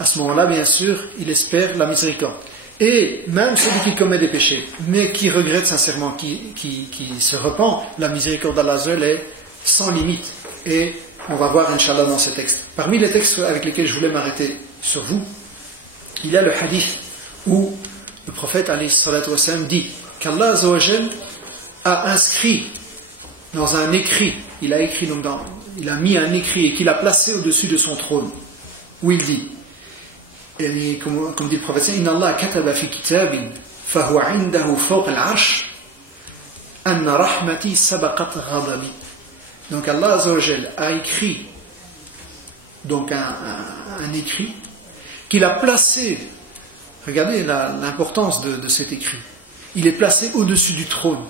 à ce moment-là, bien sûr, il espère la miséricorde. Et même celui qui commet des péchés, mais qui regrette sincèrement, qui se repent, la miséricorde d'Allah est sans limite. Et on va voir, Inch'Allah, dans ces textes. Parmi les textes avec lesquels je voulais m'arrêter sur vous, il y a le hadith où le prophète alayhi salatu wassalam dit qu'Allah Azza wa Jal a inscrit dans un écrit, il a mis un écrit et qu'il a placé au-dessus de son trône, où il dit, comme dit le prophète, Inna Allah kataba fi kitabin fahuwa indahu fawq al-arsh anna rahmati sabaqat ghadabi. Donc Allah Azza wa Jal a écrit donc un écrit qu'il a placé Regardez l'importance de cet écrit. Il est placé au-dessus du trône.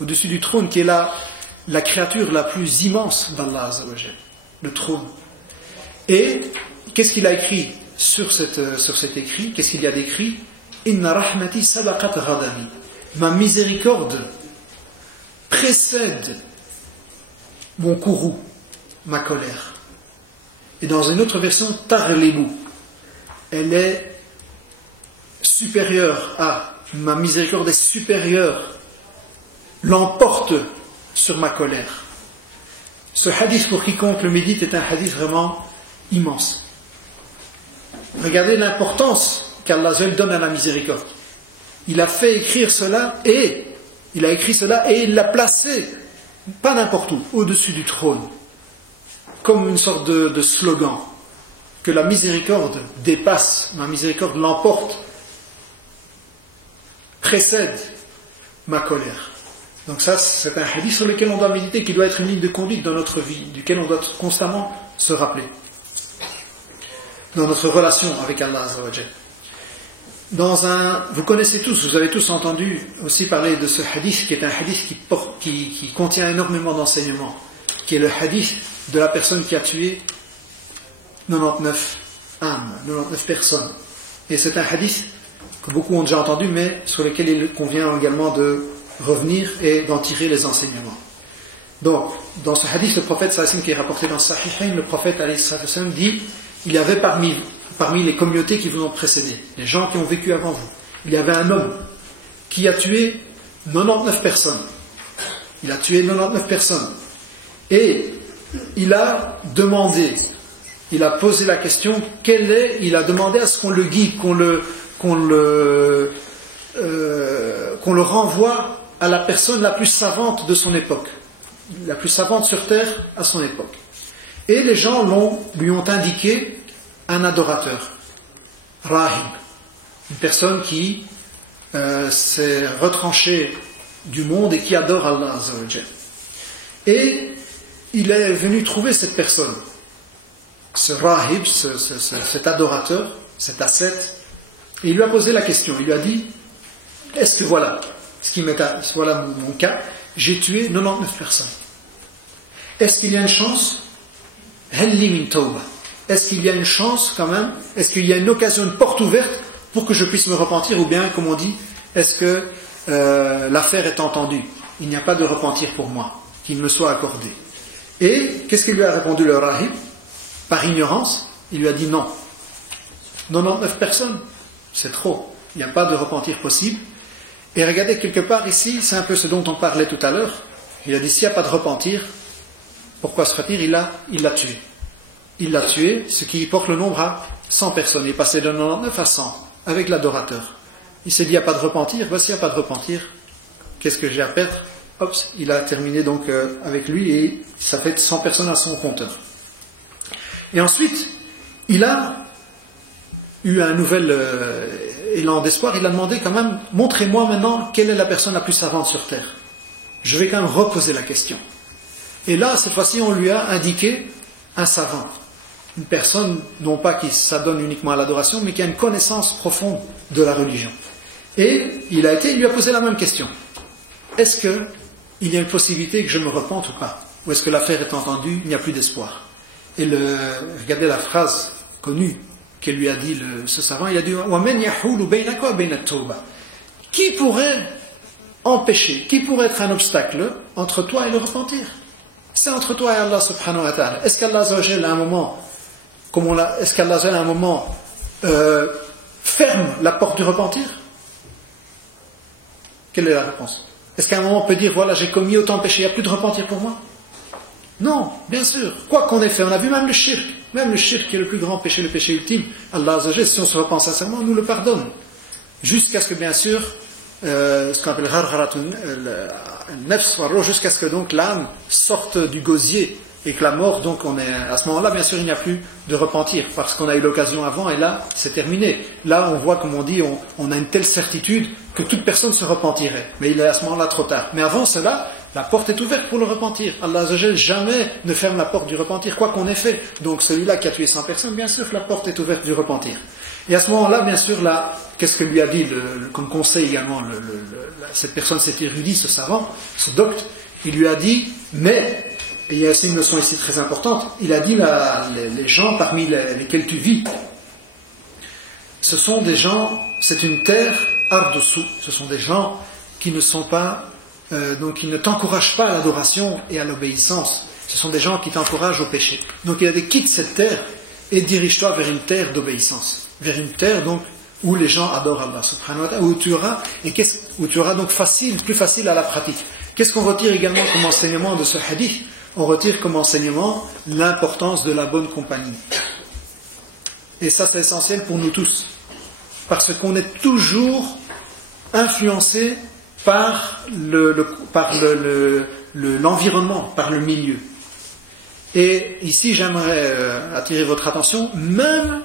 Au-dessus du trône qui est la créature la plus immense d'Allah Azza wa Jal, le trône. Et qu'est-ce qu'il a écrit sur cet écrit? Qu'est-ce qu'il y a d'écrit? Inna rahmati sabaqat ghadabi. Ma miséricorde précède mon courroux, ma colère. Et dans une autre version, tarlibu. Elle est supérieure à, ma miséricorde est supérieure, l'emporte sur ma colère. Ce hadith, pour quiconque le médite, est un hadith vraiment immense. Regardez l'importance qu'Allah donne à la miséricorde. Il a fait écrire cela et il l'a placé, pas n'importe où, au-dessus du trône, comme une sorte de slogan, que la miséricorde dépasse, ma miséricorde l'emporte, précède ma colère. Donc ça, c'est un hadith sur lequel on doit méditer, qui doit être une ligne de conduite dans notre vie, duquel on doit constamment se rappeler, dans notre relation avec Allah Azza wa Jal. Vous connaissez tous, vous avez tous entendu aussi parler de ce hadith, qui est un hadith qui contient énormément d'enseignements, qui est le hadith de la personne qui a tué 99 âmes, 99 personnes. Et c'est un hadith que beaucoup ont déjà entendu, mais sur lequel il convient également de revenir et d'en tirer les enseignements. Donc, dans ce hadith, le prophète sallallahu qui est rapporté dans Sahihain, le prophète sallallahu dit, il y avait parmi les communautés qui vous ont précédé, les gens qui ont vécu avant vous, il y avait un homme qui a tué 99 personnes. Il a tué 99 personnes. Et il a demandé, il a posé la question, il a demandé à ce qu'on le guide, qu'on le renvoie à la personne la plus savante de son époque, la plus savante sur terre à son époque. Et les gens lui ont indiqué un adorateur, Rahib, une personne qui s'est retranchée du monde et qui adore Allah Azza wa Jal. Et il est venu trouver cette personne, ce Rahib, cet adorateur, cet ascète, et il lui a posé la question. Il lui a dit, est-ce que voilà mon cas, j'ai tué 99 personnes. Est-ce qu'il y a une chance? Est-ce qu'il y a une chance quand même? Est-ce qu'il y a une occasion, une porte ouverte pour que je puisse me repentir? Ou bien, comme on dit, est-ce que l'affaire est entendue? Il n'y a pas de repentir pour moi, qu'il me soit accordé. Et qu'est-ce qu'il lui a répondu le Rahib? Par ignorance, il lui a dit non. 99 personnes, c'est trop. Il n'y a pas de repentir possible. Et regardez, quelque part ici, c'est un peu ce dont on parlait tout à l'heure. Il a dit, s'il n'y a pas de repentir, pourquoi se retenir? Il l'a tué. Il l'a tué, ce qui porte le nombre à 100 personnes. Il est passé de 99 à 100, avec l'adorateur. Il s'est dit, il n'y a pas de repentir. Voici, il n'y a pas de repentir. Qu'est-ce que j'ai à perdre? Hop, il a terminé donc avec lui et ça fait 100 personnes à son compteur. Et ensuite, il a eu un nouvel élan d'espoir. Il a demandé quand même, montrez-moi maintenant quelle est la personne la plus savante sur terre. Je vais quand même reposer la question. Et là, cette fois-ci, on lui a indiqué un savant. Une personne, non pas qui s'adonne uniquement à l'adoration, mais qui a une connaissance profonde de la religion. Et il lui a posé la même question. Est-ce qu'il y a une possibilité que je me repente ou pas? Ou est-ce que l'affaire est entendue, il n'y a plus d'espoir? Et regardez la phrase connue qu'il lui a dit ce savant, il a dit qui pourrait empêcher, qui pourrait être un obstacle entre toi et le repentir? C'est entre toi et Allah subhanahu wa ta'ala. Est-ce qu'Allah à un moment, est-ce qu'Allah à un moment ferme la porte du repentir? Quelle est la réponse? Est-ce qu'à un moment on peut dire, voilà, j'ai commis autant de péchés, il n'y a plus de repentir pour moi? Non, bien sûr. Quoi qu'on ait fait, on a vu même le shirk qui est le plus grand péché, le péché ultime. Allah Azza wa Jalla, si on se repent sincèrement, nous le pardonne. Jusqu'à ce que, bien sûr, ce qu'on appelle jusqu'à ce que donc l'âme sorte du gosier et que la mort, donc à ce moment-là, bien sûr, il n'y a plus de repentir parce qu'on a eu l'occasion avant et là, c'est terminé. Là, on voit, comme on dit, on a une telle certitude que toute personne se repentirait. Mais il est à ce moment-là trop tard. Mais avant cela, la porte est ouverte pour le repentir. Allah Azza wa Jalla jamais ne ferme la porte du repentir, quoi qu'on ait fait. Donc celui-là qui a tué 100 personnes, bien sûr que la porte est ouverte du repentir. Et à ce moment-là, bien sûr, là, qu'est-ce que lui a dit comme conseil également cette personne, cet érudit, ce savant, ce docte, il lui a dit, mais, et il y a aussi une leçon ici très importante, il a dit les gens parmi lesquels tu vis, ce sont des gens, c'est une terre ardoussou, ce sont des gens qui ne sont pas, donc qui ne t'encouragent pas à l'adoration et à l'obéissance, ce sont des gens qui t'encouragent au péché. Donc il a dit, quitte cette terre et dirige-toi vers une terre d'obéissance, vers une terre donc où les gens adorent Allah subhanahu wa ta'ala, où tu auras donc plus facile à la pratique. Qu'est-ce qu'on retire également comme enseignement de ce hadith? On retire comme enseignement l'importance de la bonne compagnie. Et ça c'est essentiel pour nous tous, parce qu'on est toujours influencé par l'environnement, par le milieu. Et ici j'aimerais attirer votre attention, même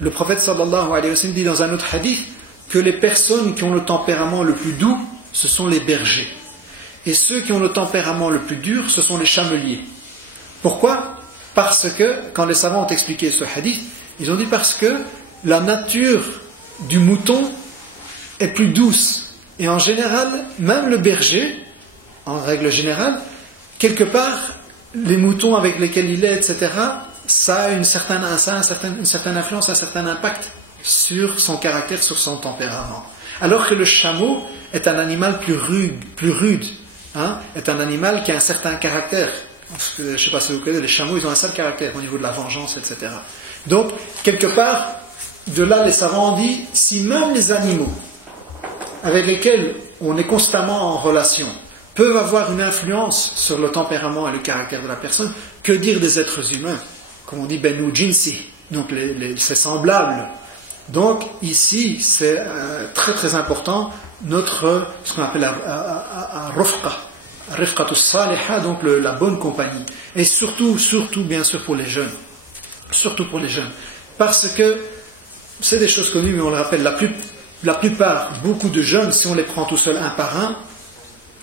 le prophète sallallahu alayhi wa sallam dit dans un autre hadith que les personnes qui ont le tempérament le plus doux, ce sont les bergers. Et ceux qui ont le tempérament le plus dur, ce sont les chameliers. Pourquoi? Parce que, quand les savants ont expliqué ce hadith, ils ont dit parce que la nature du mouton est plus douce. Et en général, même le berger, en règle générale, quelque part, les moutons avec lesquels il est, etc., ça a une certaine influence, un certain impact sur son caractère, sur son tempérament. Alors que le chameau est un animal plus rude, est un animal qui a un certain caractère. Parce que, je ne sais pas si vous connaissez, les chameaux, ils ont un certain caractère au niveau de la vengeance, etc. Donc, quelque part, de là, les savants ont dit, si même les animaux avec lesquels on est constamment en relation peuvent avoir une influence sur le tempérament et le caractère de la personne, que dire des êtres humains? Comme on dit, benu jinsi, donc c'est semblable. Donc ici, c'est très très important, ce qu'on appelle rifqatus saliha, donc la bonne compagnie. Et surtout, bien sûr pour les jeunes. Surtout pour les jeunes. Parce que, c'est des choses connues, mais on le rappelle, la plupart, beaucoup de jeunes, si on les prend tout seuls un par un,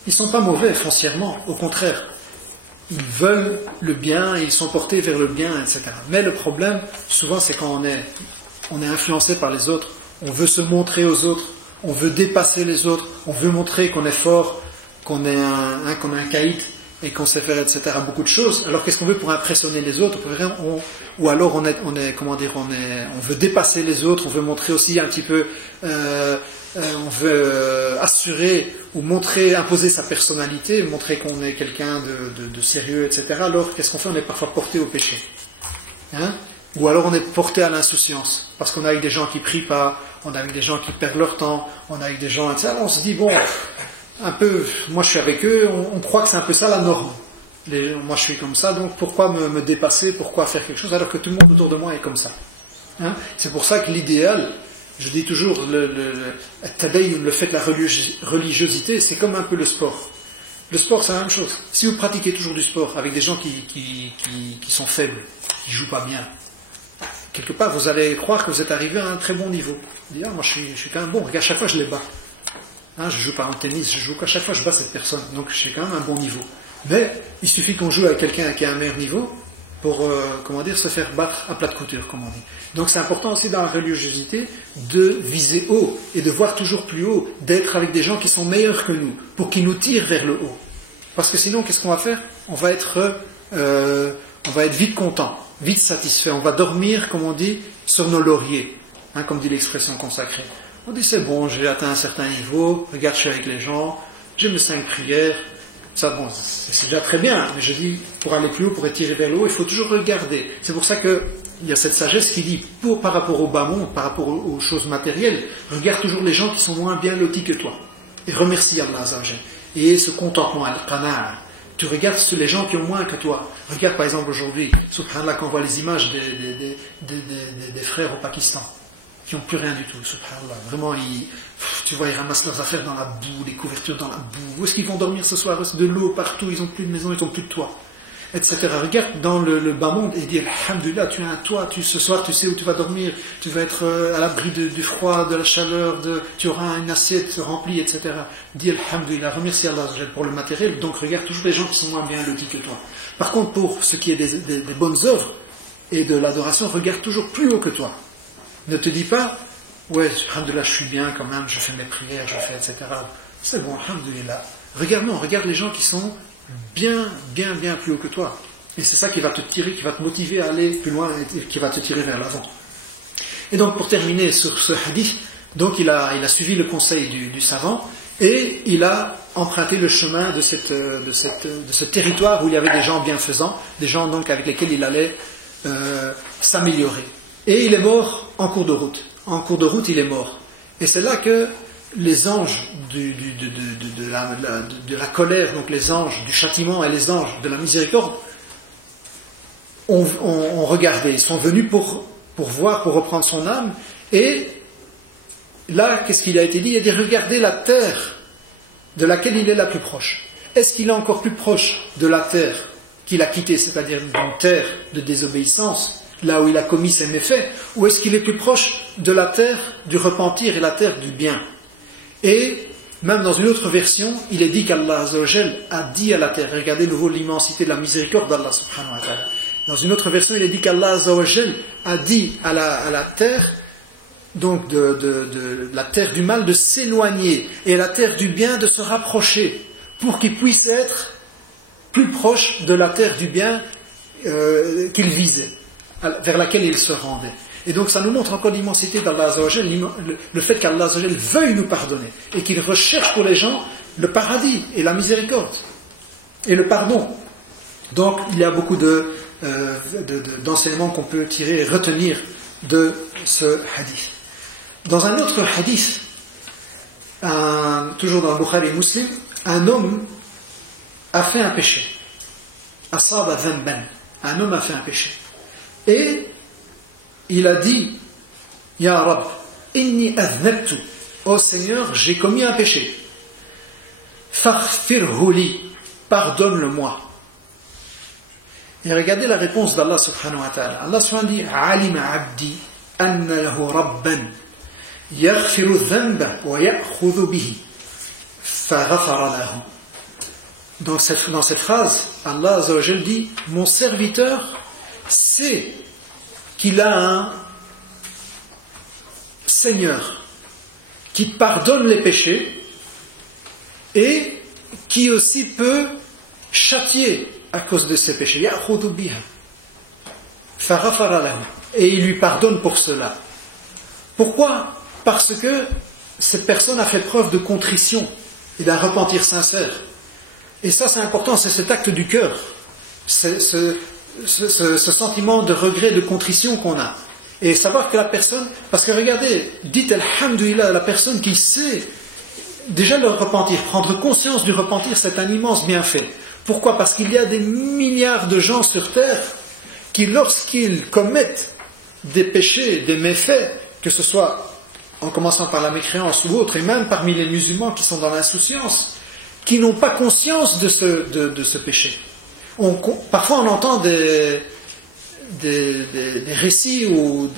ils ne sont pas mauvais foncièrement, au contraire. Ils veulent le bien, ils sont portés vers le bien, etc. Mais le problème, souvent, c'est quand on est influencé par les autres, on veut se montrer aux autres, on veut dépasser les autres, on veut montrer qu'on est fort, qu'on est un caïd et qu'on sait faire, etc. Beaucoup de choses. Alors qu'est-ce qu'on veut pour impressionner les autres? Ou alors on veut dépasser les autres, on veut montrer aussi un petit peu, on veut assurer ou imposer sa personnalité, montrer qu'on est quelqu'un de sérieux, etc. Alors qu'est-ce qu'on fait? On est parfois porté au péché. Ou alors on est porté à l'insouciance, parce qu'on est avec des gens qui prient pas, on est avec des gens qui perdent leur temps, on est avec des gens, etc. On se dit, bon, un peu, moi je suis avec eux, on croit que c'est un peu ça la norme. Moi je suis comme ça, donc pourquoi me dépasser, pourquoi faire quelque chose, alors que tout le monde autour de moi est comme ça. C'est pour ça que l'idéal, je dis toujours, le fait de la religiosité, c'est comme un peu le sport. Le sport, c'est la même chose. Si vous pratiquez toujours du sport avec des gens qui sont faibles, qui jouent pas bien, quelque part, vous allez croire que vous êtes arrivé à un très bon niveau. Vous dites, moi je suis quand même bon, regarde, chaque fois je les bats. Je joue par exemple au tennis, à chaque fois je bats cette personne, donc j'ai quand même un bon niveau. Mais il suffit qu'on joue avec quelqu'un qui a un meilleur niveau pour, se faire battre à plat de couture, comme on dit. Donc c'est important aussi dans la religiosité de viser haut et de voir toujours plus haut, d'être avec des gens qui sont meilleurs que nous, pour qu'ils nous tirent vers le haut. Parce que sinon, qu'est-ce qu'on va faire? On va être vite content, vite satisfait, on va dormir, comme on dit, sur nos lauriers, comme dit l'expression consacrée. On dit c'est bon, j'ai atteint un certain niveau, regarde, je suis avec les gens, j'ai mes 5 prières, ça bon, c'est déjà très bien, mais je dis, pour aller plus haut, pour être tiré vers le haut, il faut toujours regarder. C'est pour ça qu'il y a cette sagesse qui dit, par rapport au bas monde, par rapport aux choses matérielles, regarde toujours les gens qui sont moins bien lotis que toi, et remercie Allah Azzawajal. Et ce contentement, al-qana'a, tu regardes les gens qui ont moins que toi. Regarde par exemple aujourd'hui, subhanallah, quand on voit les images des frères au Pakistan, qui n'ont plus rien du tout, subhanallah. Vraiment, tu vois, ils ramassent leurs affaires dans la boue, les couvertures dans la boue. Où est-ce qu'ils vont dormir ce soir? De l'eau partout, ils n'ont plus de maison, ils n'ont plus de toit, etc. Regarde dans le bas monde et dis, alhamdulillah, tu as un toit, ce soir tu sais où tu vas dormir, tu vas être à l'abri du froid, de la chaleur, tu auras une assiette remplie, etc. Dis alhamdulillah, remercie Allah pour le matériel, donc regarde toujours les gens qui sont moins bien lotis que toi. Par contre, pour ce qui est des bonnes œuvres et de l'adoration, regarde toujours plus haut que toi. Ne te dis pas, ouais, alhamdoulilah, je suis bien quand même, je fais mes prières, je fais, etc. C'est bon, alhamdoulilah. Regarde les gens qui sont bien plus haut que toi. Et c'est ça qui va te tirer, qui va te motiver à aller plus loin et qui va te tirer vers l'avant. Et donc, pour terminer sur ce hadith, donc il a suivi le conseil du savant et il a emprunté le chemin de ce territoire où il y avait des gens bienfaisants, des gens donc avec lesquels il allait s'améliorer. Et il est mort en cours de route. En cours de route, il est mort. Et c'est là que les anges de la colère, donc les anges du châtiment et les anges de la miséricorde, ont regardé. Ils sont venus pour voir, pour reprendre son âme. Et là, qu'est-ce qu'il a été dit? Il a dit, regardez la terre de laquelle il est la plus proche. Est-ce qu'il est encore plus proche de la terre qu'il a quittée, c'est-à-dire d'une terre de désobéissance, là où il a commis ses méfaits, ou est-ce qu'il est plus proche de la terre du repentir et la terre du bien? Et même dans une autre version, il est dit qu'Allah Azza wa Jal a dit à la terre, regardez de nouveau l'immensité de la miséricorde d'Allah subhanahu wa ta'ala. Dans une autre version, il est dit qu'Allah Azza wa Jal a dit à la terre, donc de la terre du mal de s'éloigner et à la terre du bien de se rapprocher pour qu'il puisse être plus proche de la terre du bien qu'il visait, vers laquelle il se rendait. Et donc ça nous montre encore l'immensité d'Allah Azza wa Jal, le fait qu'Allah Azza wa Jal veuille nous pardonner et qu'il recherche pour les gens le paradis et la miséricorde et le pardon. Donc il y a beaucoup d'enseignements qu'on peut tirer et retenir de ce hadith. Dans un autre hadith, toujours dans le Bukhari et Muslim, un homme a fait un péché. Asaba dhanban. Un homme a fait un péché. Et il a dit, Ya Rab, inni adhnabtu. Oh Seigneur, j'ai commis un péché. Faghfirhu li. Pardonne-le-moi. Et regardez la réponse d'Allah subhanahu wa ta'ala. Allah subhanahu wa ta'ala dit, Alima abdi anna lahu rabban yaghfiru dhanba wa ya'khudhu bihi. Faghafara lahu. Dans cette phrase, Allah Azza wa Jal dit, mon serviteur sait qu'il a un Seigneur qui pardonne les péchés et qui aussi peut châtier à cause de ses péchés. Ya'khudhu biha. Faghafara lahu. Et il lui pardonne pour cela. Pourquoi? Parce que cette personne a fait preuve de contrition et d'un repentir sincère. Et ça, c'est important, c'est cet acte du cœur, ce sentiment de regret, de contrition qu'on a. Et savoir que la personne, parce que regardez, dites alhamdoulilah à la personne qui sait déjà le repentir, prendre conscience du repentir, c'est un immense bienfait. Pourquoi? Parce qu'il y a des milliards de gens sur terre qui, lorsqu'ils commettent des péchés, des méfaits, que ce soit en commençant par la mécréance ou autre, et même parmi les musulmans qui sont dans l'insouciance, qui n'ont pas conscience de ce péché. Parfois on entend des récits ou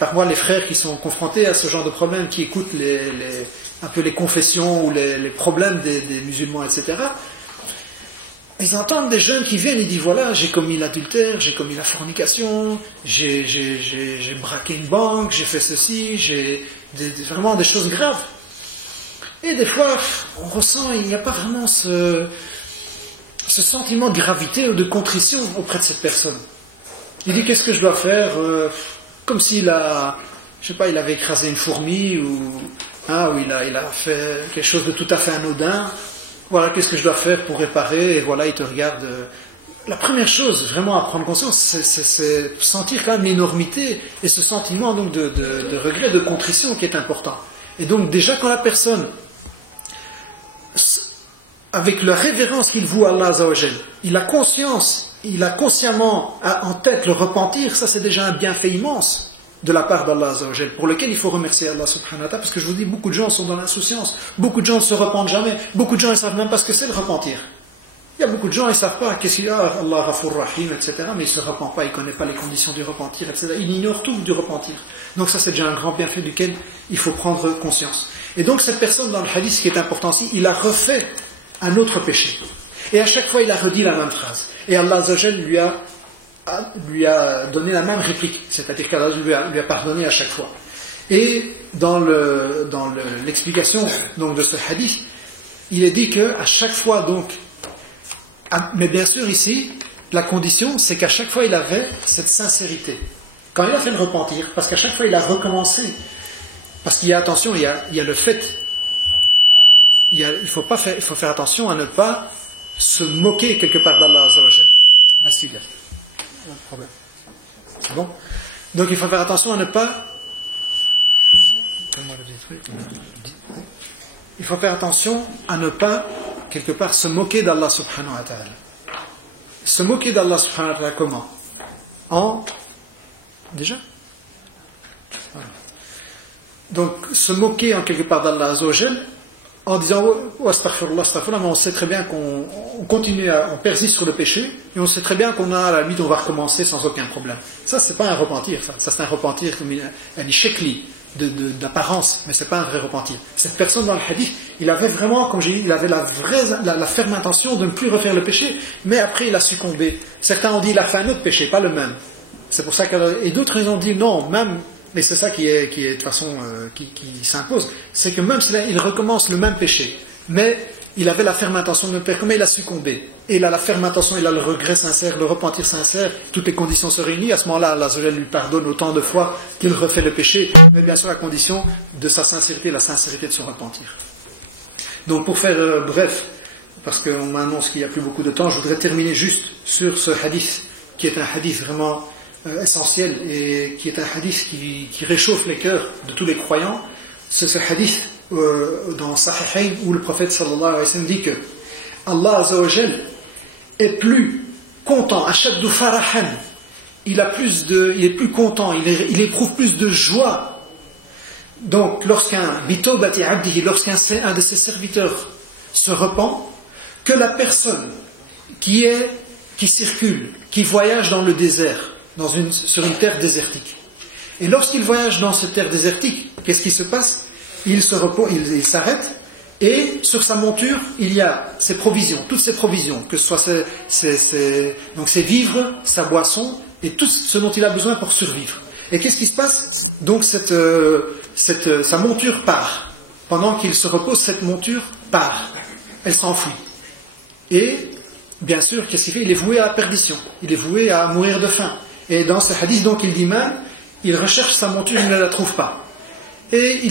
parfois les frères qui sont confrontés à ce genre de problème, qui écoutent un peu les confessions ou les problèmes des musulmans, etc. Ils entendent des jeunes qui viennent et disent voilà, j'ai commis l'adultère, j'ai commis la fornication, j'ai braqué une banque, j'ai fait ceci, j'ai vraiment des choses graves. Et des fois, on ressent, il n'y a pas vraiment ce sentiment de gravité ou de contrition auprès de cette personne. Il dit qu'est-ce que je dois faire, comme s'il il avait écrasé une fourmi ou il a fait quelque chose de tout à fait anodin. Voilà, qu'est-ce que je dois faire pour réparer? Et voilà, il te regarde. La première chose, vraiment à prendre conscience, c'est sentir quand même l'énormité et ce sentiment donc de regret, de contrition qui est important. Et donc déjà quand la personne, avec la révérence qu'il voue à Allah Azza wa Jal, il a conscience, il a consciemment en tête le repentir, ça c'est déjà un bienfait immense de la part d'Allah Azza wa Jal, pour lequel il faut remercier Allah subhanahu wa ta'ala, parce que je vous dis, beaucoup de gens sont dans l'insouciance, beaucoup de gens ne se repentent jamais, beaucoup de gens ne savent même pas ce que c'est le repentir. Il y a beaucoup de gens, ils ne savent pas qu'est-ce qu'il y a, Allah Ghafur Rahim, etc., mais ils ne se repentent pas, ils ne connaissent pas les conditions du repentir, etc. Ils ignorent tout du repentir. Donc ça c'est déjà un grand bienfait duquel il faut prendre conscience. Et donc cette personne dans le hadith, ce qui est important ici, il a refait un autre péché. Et à chaque fois il a redit la même phrase. Et Allah Azza wa Jal lui a donné la même réplique, c'est-à-dire qu'Allah lui a pardonné à chaque fois. Et dans l'explication donc de ce hadith, il est dit que à chaque fois donc, mais bien sûr ici, la condition c'est qu'à chaque fois il avait cette sincérité. Quand il a fait le repentir, parce qu'à chaque fois il a recommencé, parce qu'il y a attention, il y a le fait, il faut faire attention à ne pas se moquer quelque part d'Allah Azza wa Jal. Ah si, il y a un problème. C'est bon? Donc il faut faire attention à ne pas. Il faut faire attention à ne pas quelque part se moquer d'Allah subhanahu wa ta'ala. Se moquer d'Allah subhanahu wa ta'ala comment? Déjà? Voilà. Donc se moquer en quelque part d'Allah Azza wa Jal en disant oh, astaghfirullah, astaghfirullah, mais on sait très bien qu'on continue, on persiste sur le péché, et on sait très bien qu'on a, à la limite, on va recommencer sans aucun problème. Ça, c'est pas un repentir, ça c'est un repentir comme un shekli d'apparence, mais c'est pas un vrai repentir. Cette personne dans le hadith, il avait vraiment, comme j'ai dit, il avait la ferme intention de ne plus refaire le péché, mais après il a succombé. Certains ont dit il a fait un autre péché, pas le même. C'est pour ça que, et d'autres ils ont dit non, même. Mais c'est ça qui est de toute façon qui s'impose, c'est que même si il recommence le même péché, mais il avait la ferme intention de le faire, comme il a succombé, et il a la ferme intention, il a le regret sincère, le repentir sincère, toutes les conditions se réunissent, à ce moment-là, Allah lui pardonne autant de fois qu'il refait le péché, mais bien sûr la condition de sa sincérité, la sincérité de son repentir. Donc pour faire bref, parce qu'on m'annonce qu'il n'y a plus beaucoup de temps, je voudrais terminer juste sur ce hadith, qui est un hadith vraiment essentiel et qui est un hadith qui réchauffe les cœurs de tous les croyants. C'est ce hadith dans Sahihain où le prophète sallallahu alayhi wa sallam dit que Allah Azza wa Jal est plus content, ashaddu farahan, il est plus content, il éprouve plus de joie. Donc lorsqu'un bitobati abdihi, lorsqu'un de ses serviteurs se repent, que la personne qui circule, qui voyage dans le désert, sur une terre désertique. Et lorsqu'il voyage dans cette terre désertique, qu'est-ce qui se passe? Il s'arrête, et sur sa monture, il y a ses provisions, toutes ses provisions, que ce soit ses vivres, sa boisson, et tout ce dont il a besoin pour survivre. Et qu'est-ce qui se passe? Donc sa monture part. Pendant qu'il se repose, cette monture part. Elle s'enfuit. Et, bien sûr, qu'est-ce qu'il fait? Il est voué à la perdition. Il est voué à mourir de faim. Et dans ce hadith, donc, il dit même, il recherche sa monture, il ne la trouve pas. Et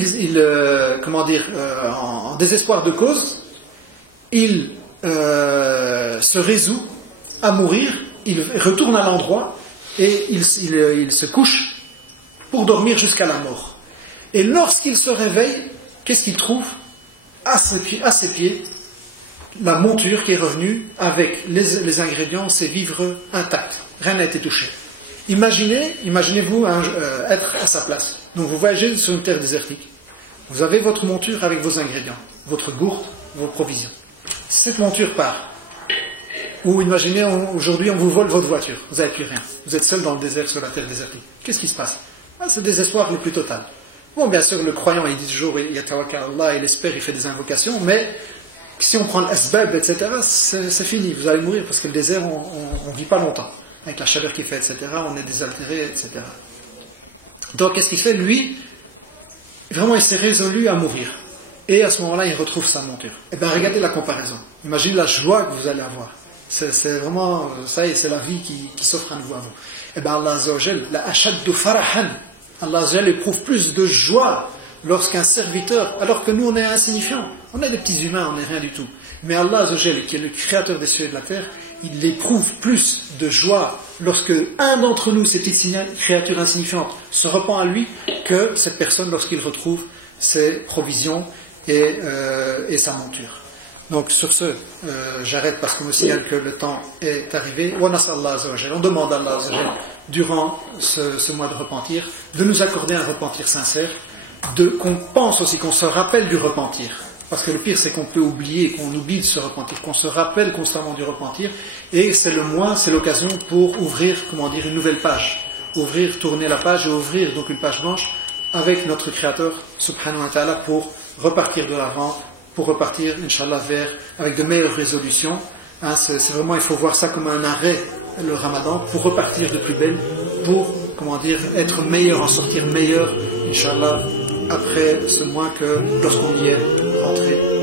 en désespoir de cause, il se résout à mourir, il retourne à l'endroit, et il se couche pour dormir jusqu'à la mort. Et lorsqu'il se réveille, qu'est-ce qu'il trouve? À ses pieds, la monture qui est revenue avec les ingrédients, ses vivres intacts. Rien n'a été touché. Imaginez-vous être à sa place. Donc vous voyagez sur une terre désertique. Vous avez votre monture avec vos ingrédients, votre gourde, vos provisions. Cette monture part. Ou imaginez, aujourd'hui on vous vole votre voiture. Vous n'avez plus rien. Vous êtes seul dans le désert, sur la terre désertique. Qu'est-ce qui se passe? C'est le désespoir le plus total. Bon, bien sûr, le croyant, il dit toujours, il y a tawakkal Allah, il espère, il fait des invocations, mais si on prend l'asbab, etc., c'est fini, vous allez mourir, parce que le désert, on ne vit pas longtemps. Avec la chaleur qu'il fait, etc., on est désaltéré, etc. Donc, qu'est-ce qu'il fait? Lui, vraiment, il s'est résolu à mourir. Et à ce moment-là, il retrouve sa monture. Eh bien, regardez la comparaison. Imaginez la joie que vous allez avoir. C'est vraiment, ça y est, c'est la vie qui s'offre à nouveau à vous. Eh bien, Allah Azza wa Jal, la ashaddu farahan, Allah Azza wa Jal éprouve plus de joie lorsqu'un serviteur, alors que nous on est insignifiants, on est des petits humains, on n'est rien du tout. Mais Allah Azza wa Jal, qui est le créateur des cieux et de la terre, il éprouve plus de joie lorsque un d'entre nous, cette créature insignifiante, se repent à lui, que cette personne lorsqu'il retrouve ses provisions et sa monture. Donc sur ce, j'arrête parce qu'on me signale que le temps est arrivé. On demande à Allah Azza wa Jal, durant ce mois de repentir, de nous accorder un repentir sincère, qu'on pense aussi, qu'on se rappelle du repentir. Parce que le pire, c'est qu'on peut oublier, qu'on oublie de se repentir, qu'on se rappelle constamment du repentir, et c'est le mois, c'est l'occasion pour ouvrir, une nouvelle page. Tourner la page et ouvrir donc une page blanche avec notre Créateur, subhanahu wa ta'ala, pour repartir de l'avant, pour repartir, Inch'Allah, avec de meilleures résolutions. C'est vraiment, il faut voir ça comme un arrêt, le Ramadan, pour repartir de plus belle, pour, être meilleur, en sortir meilleur, Inch'Allah, après ce mois que lorsqu'on y est rentré.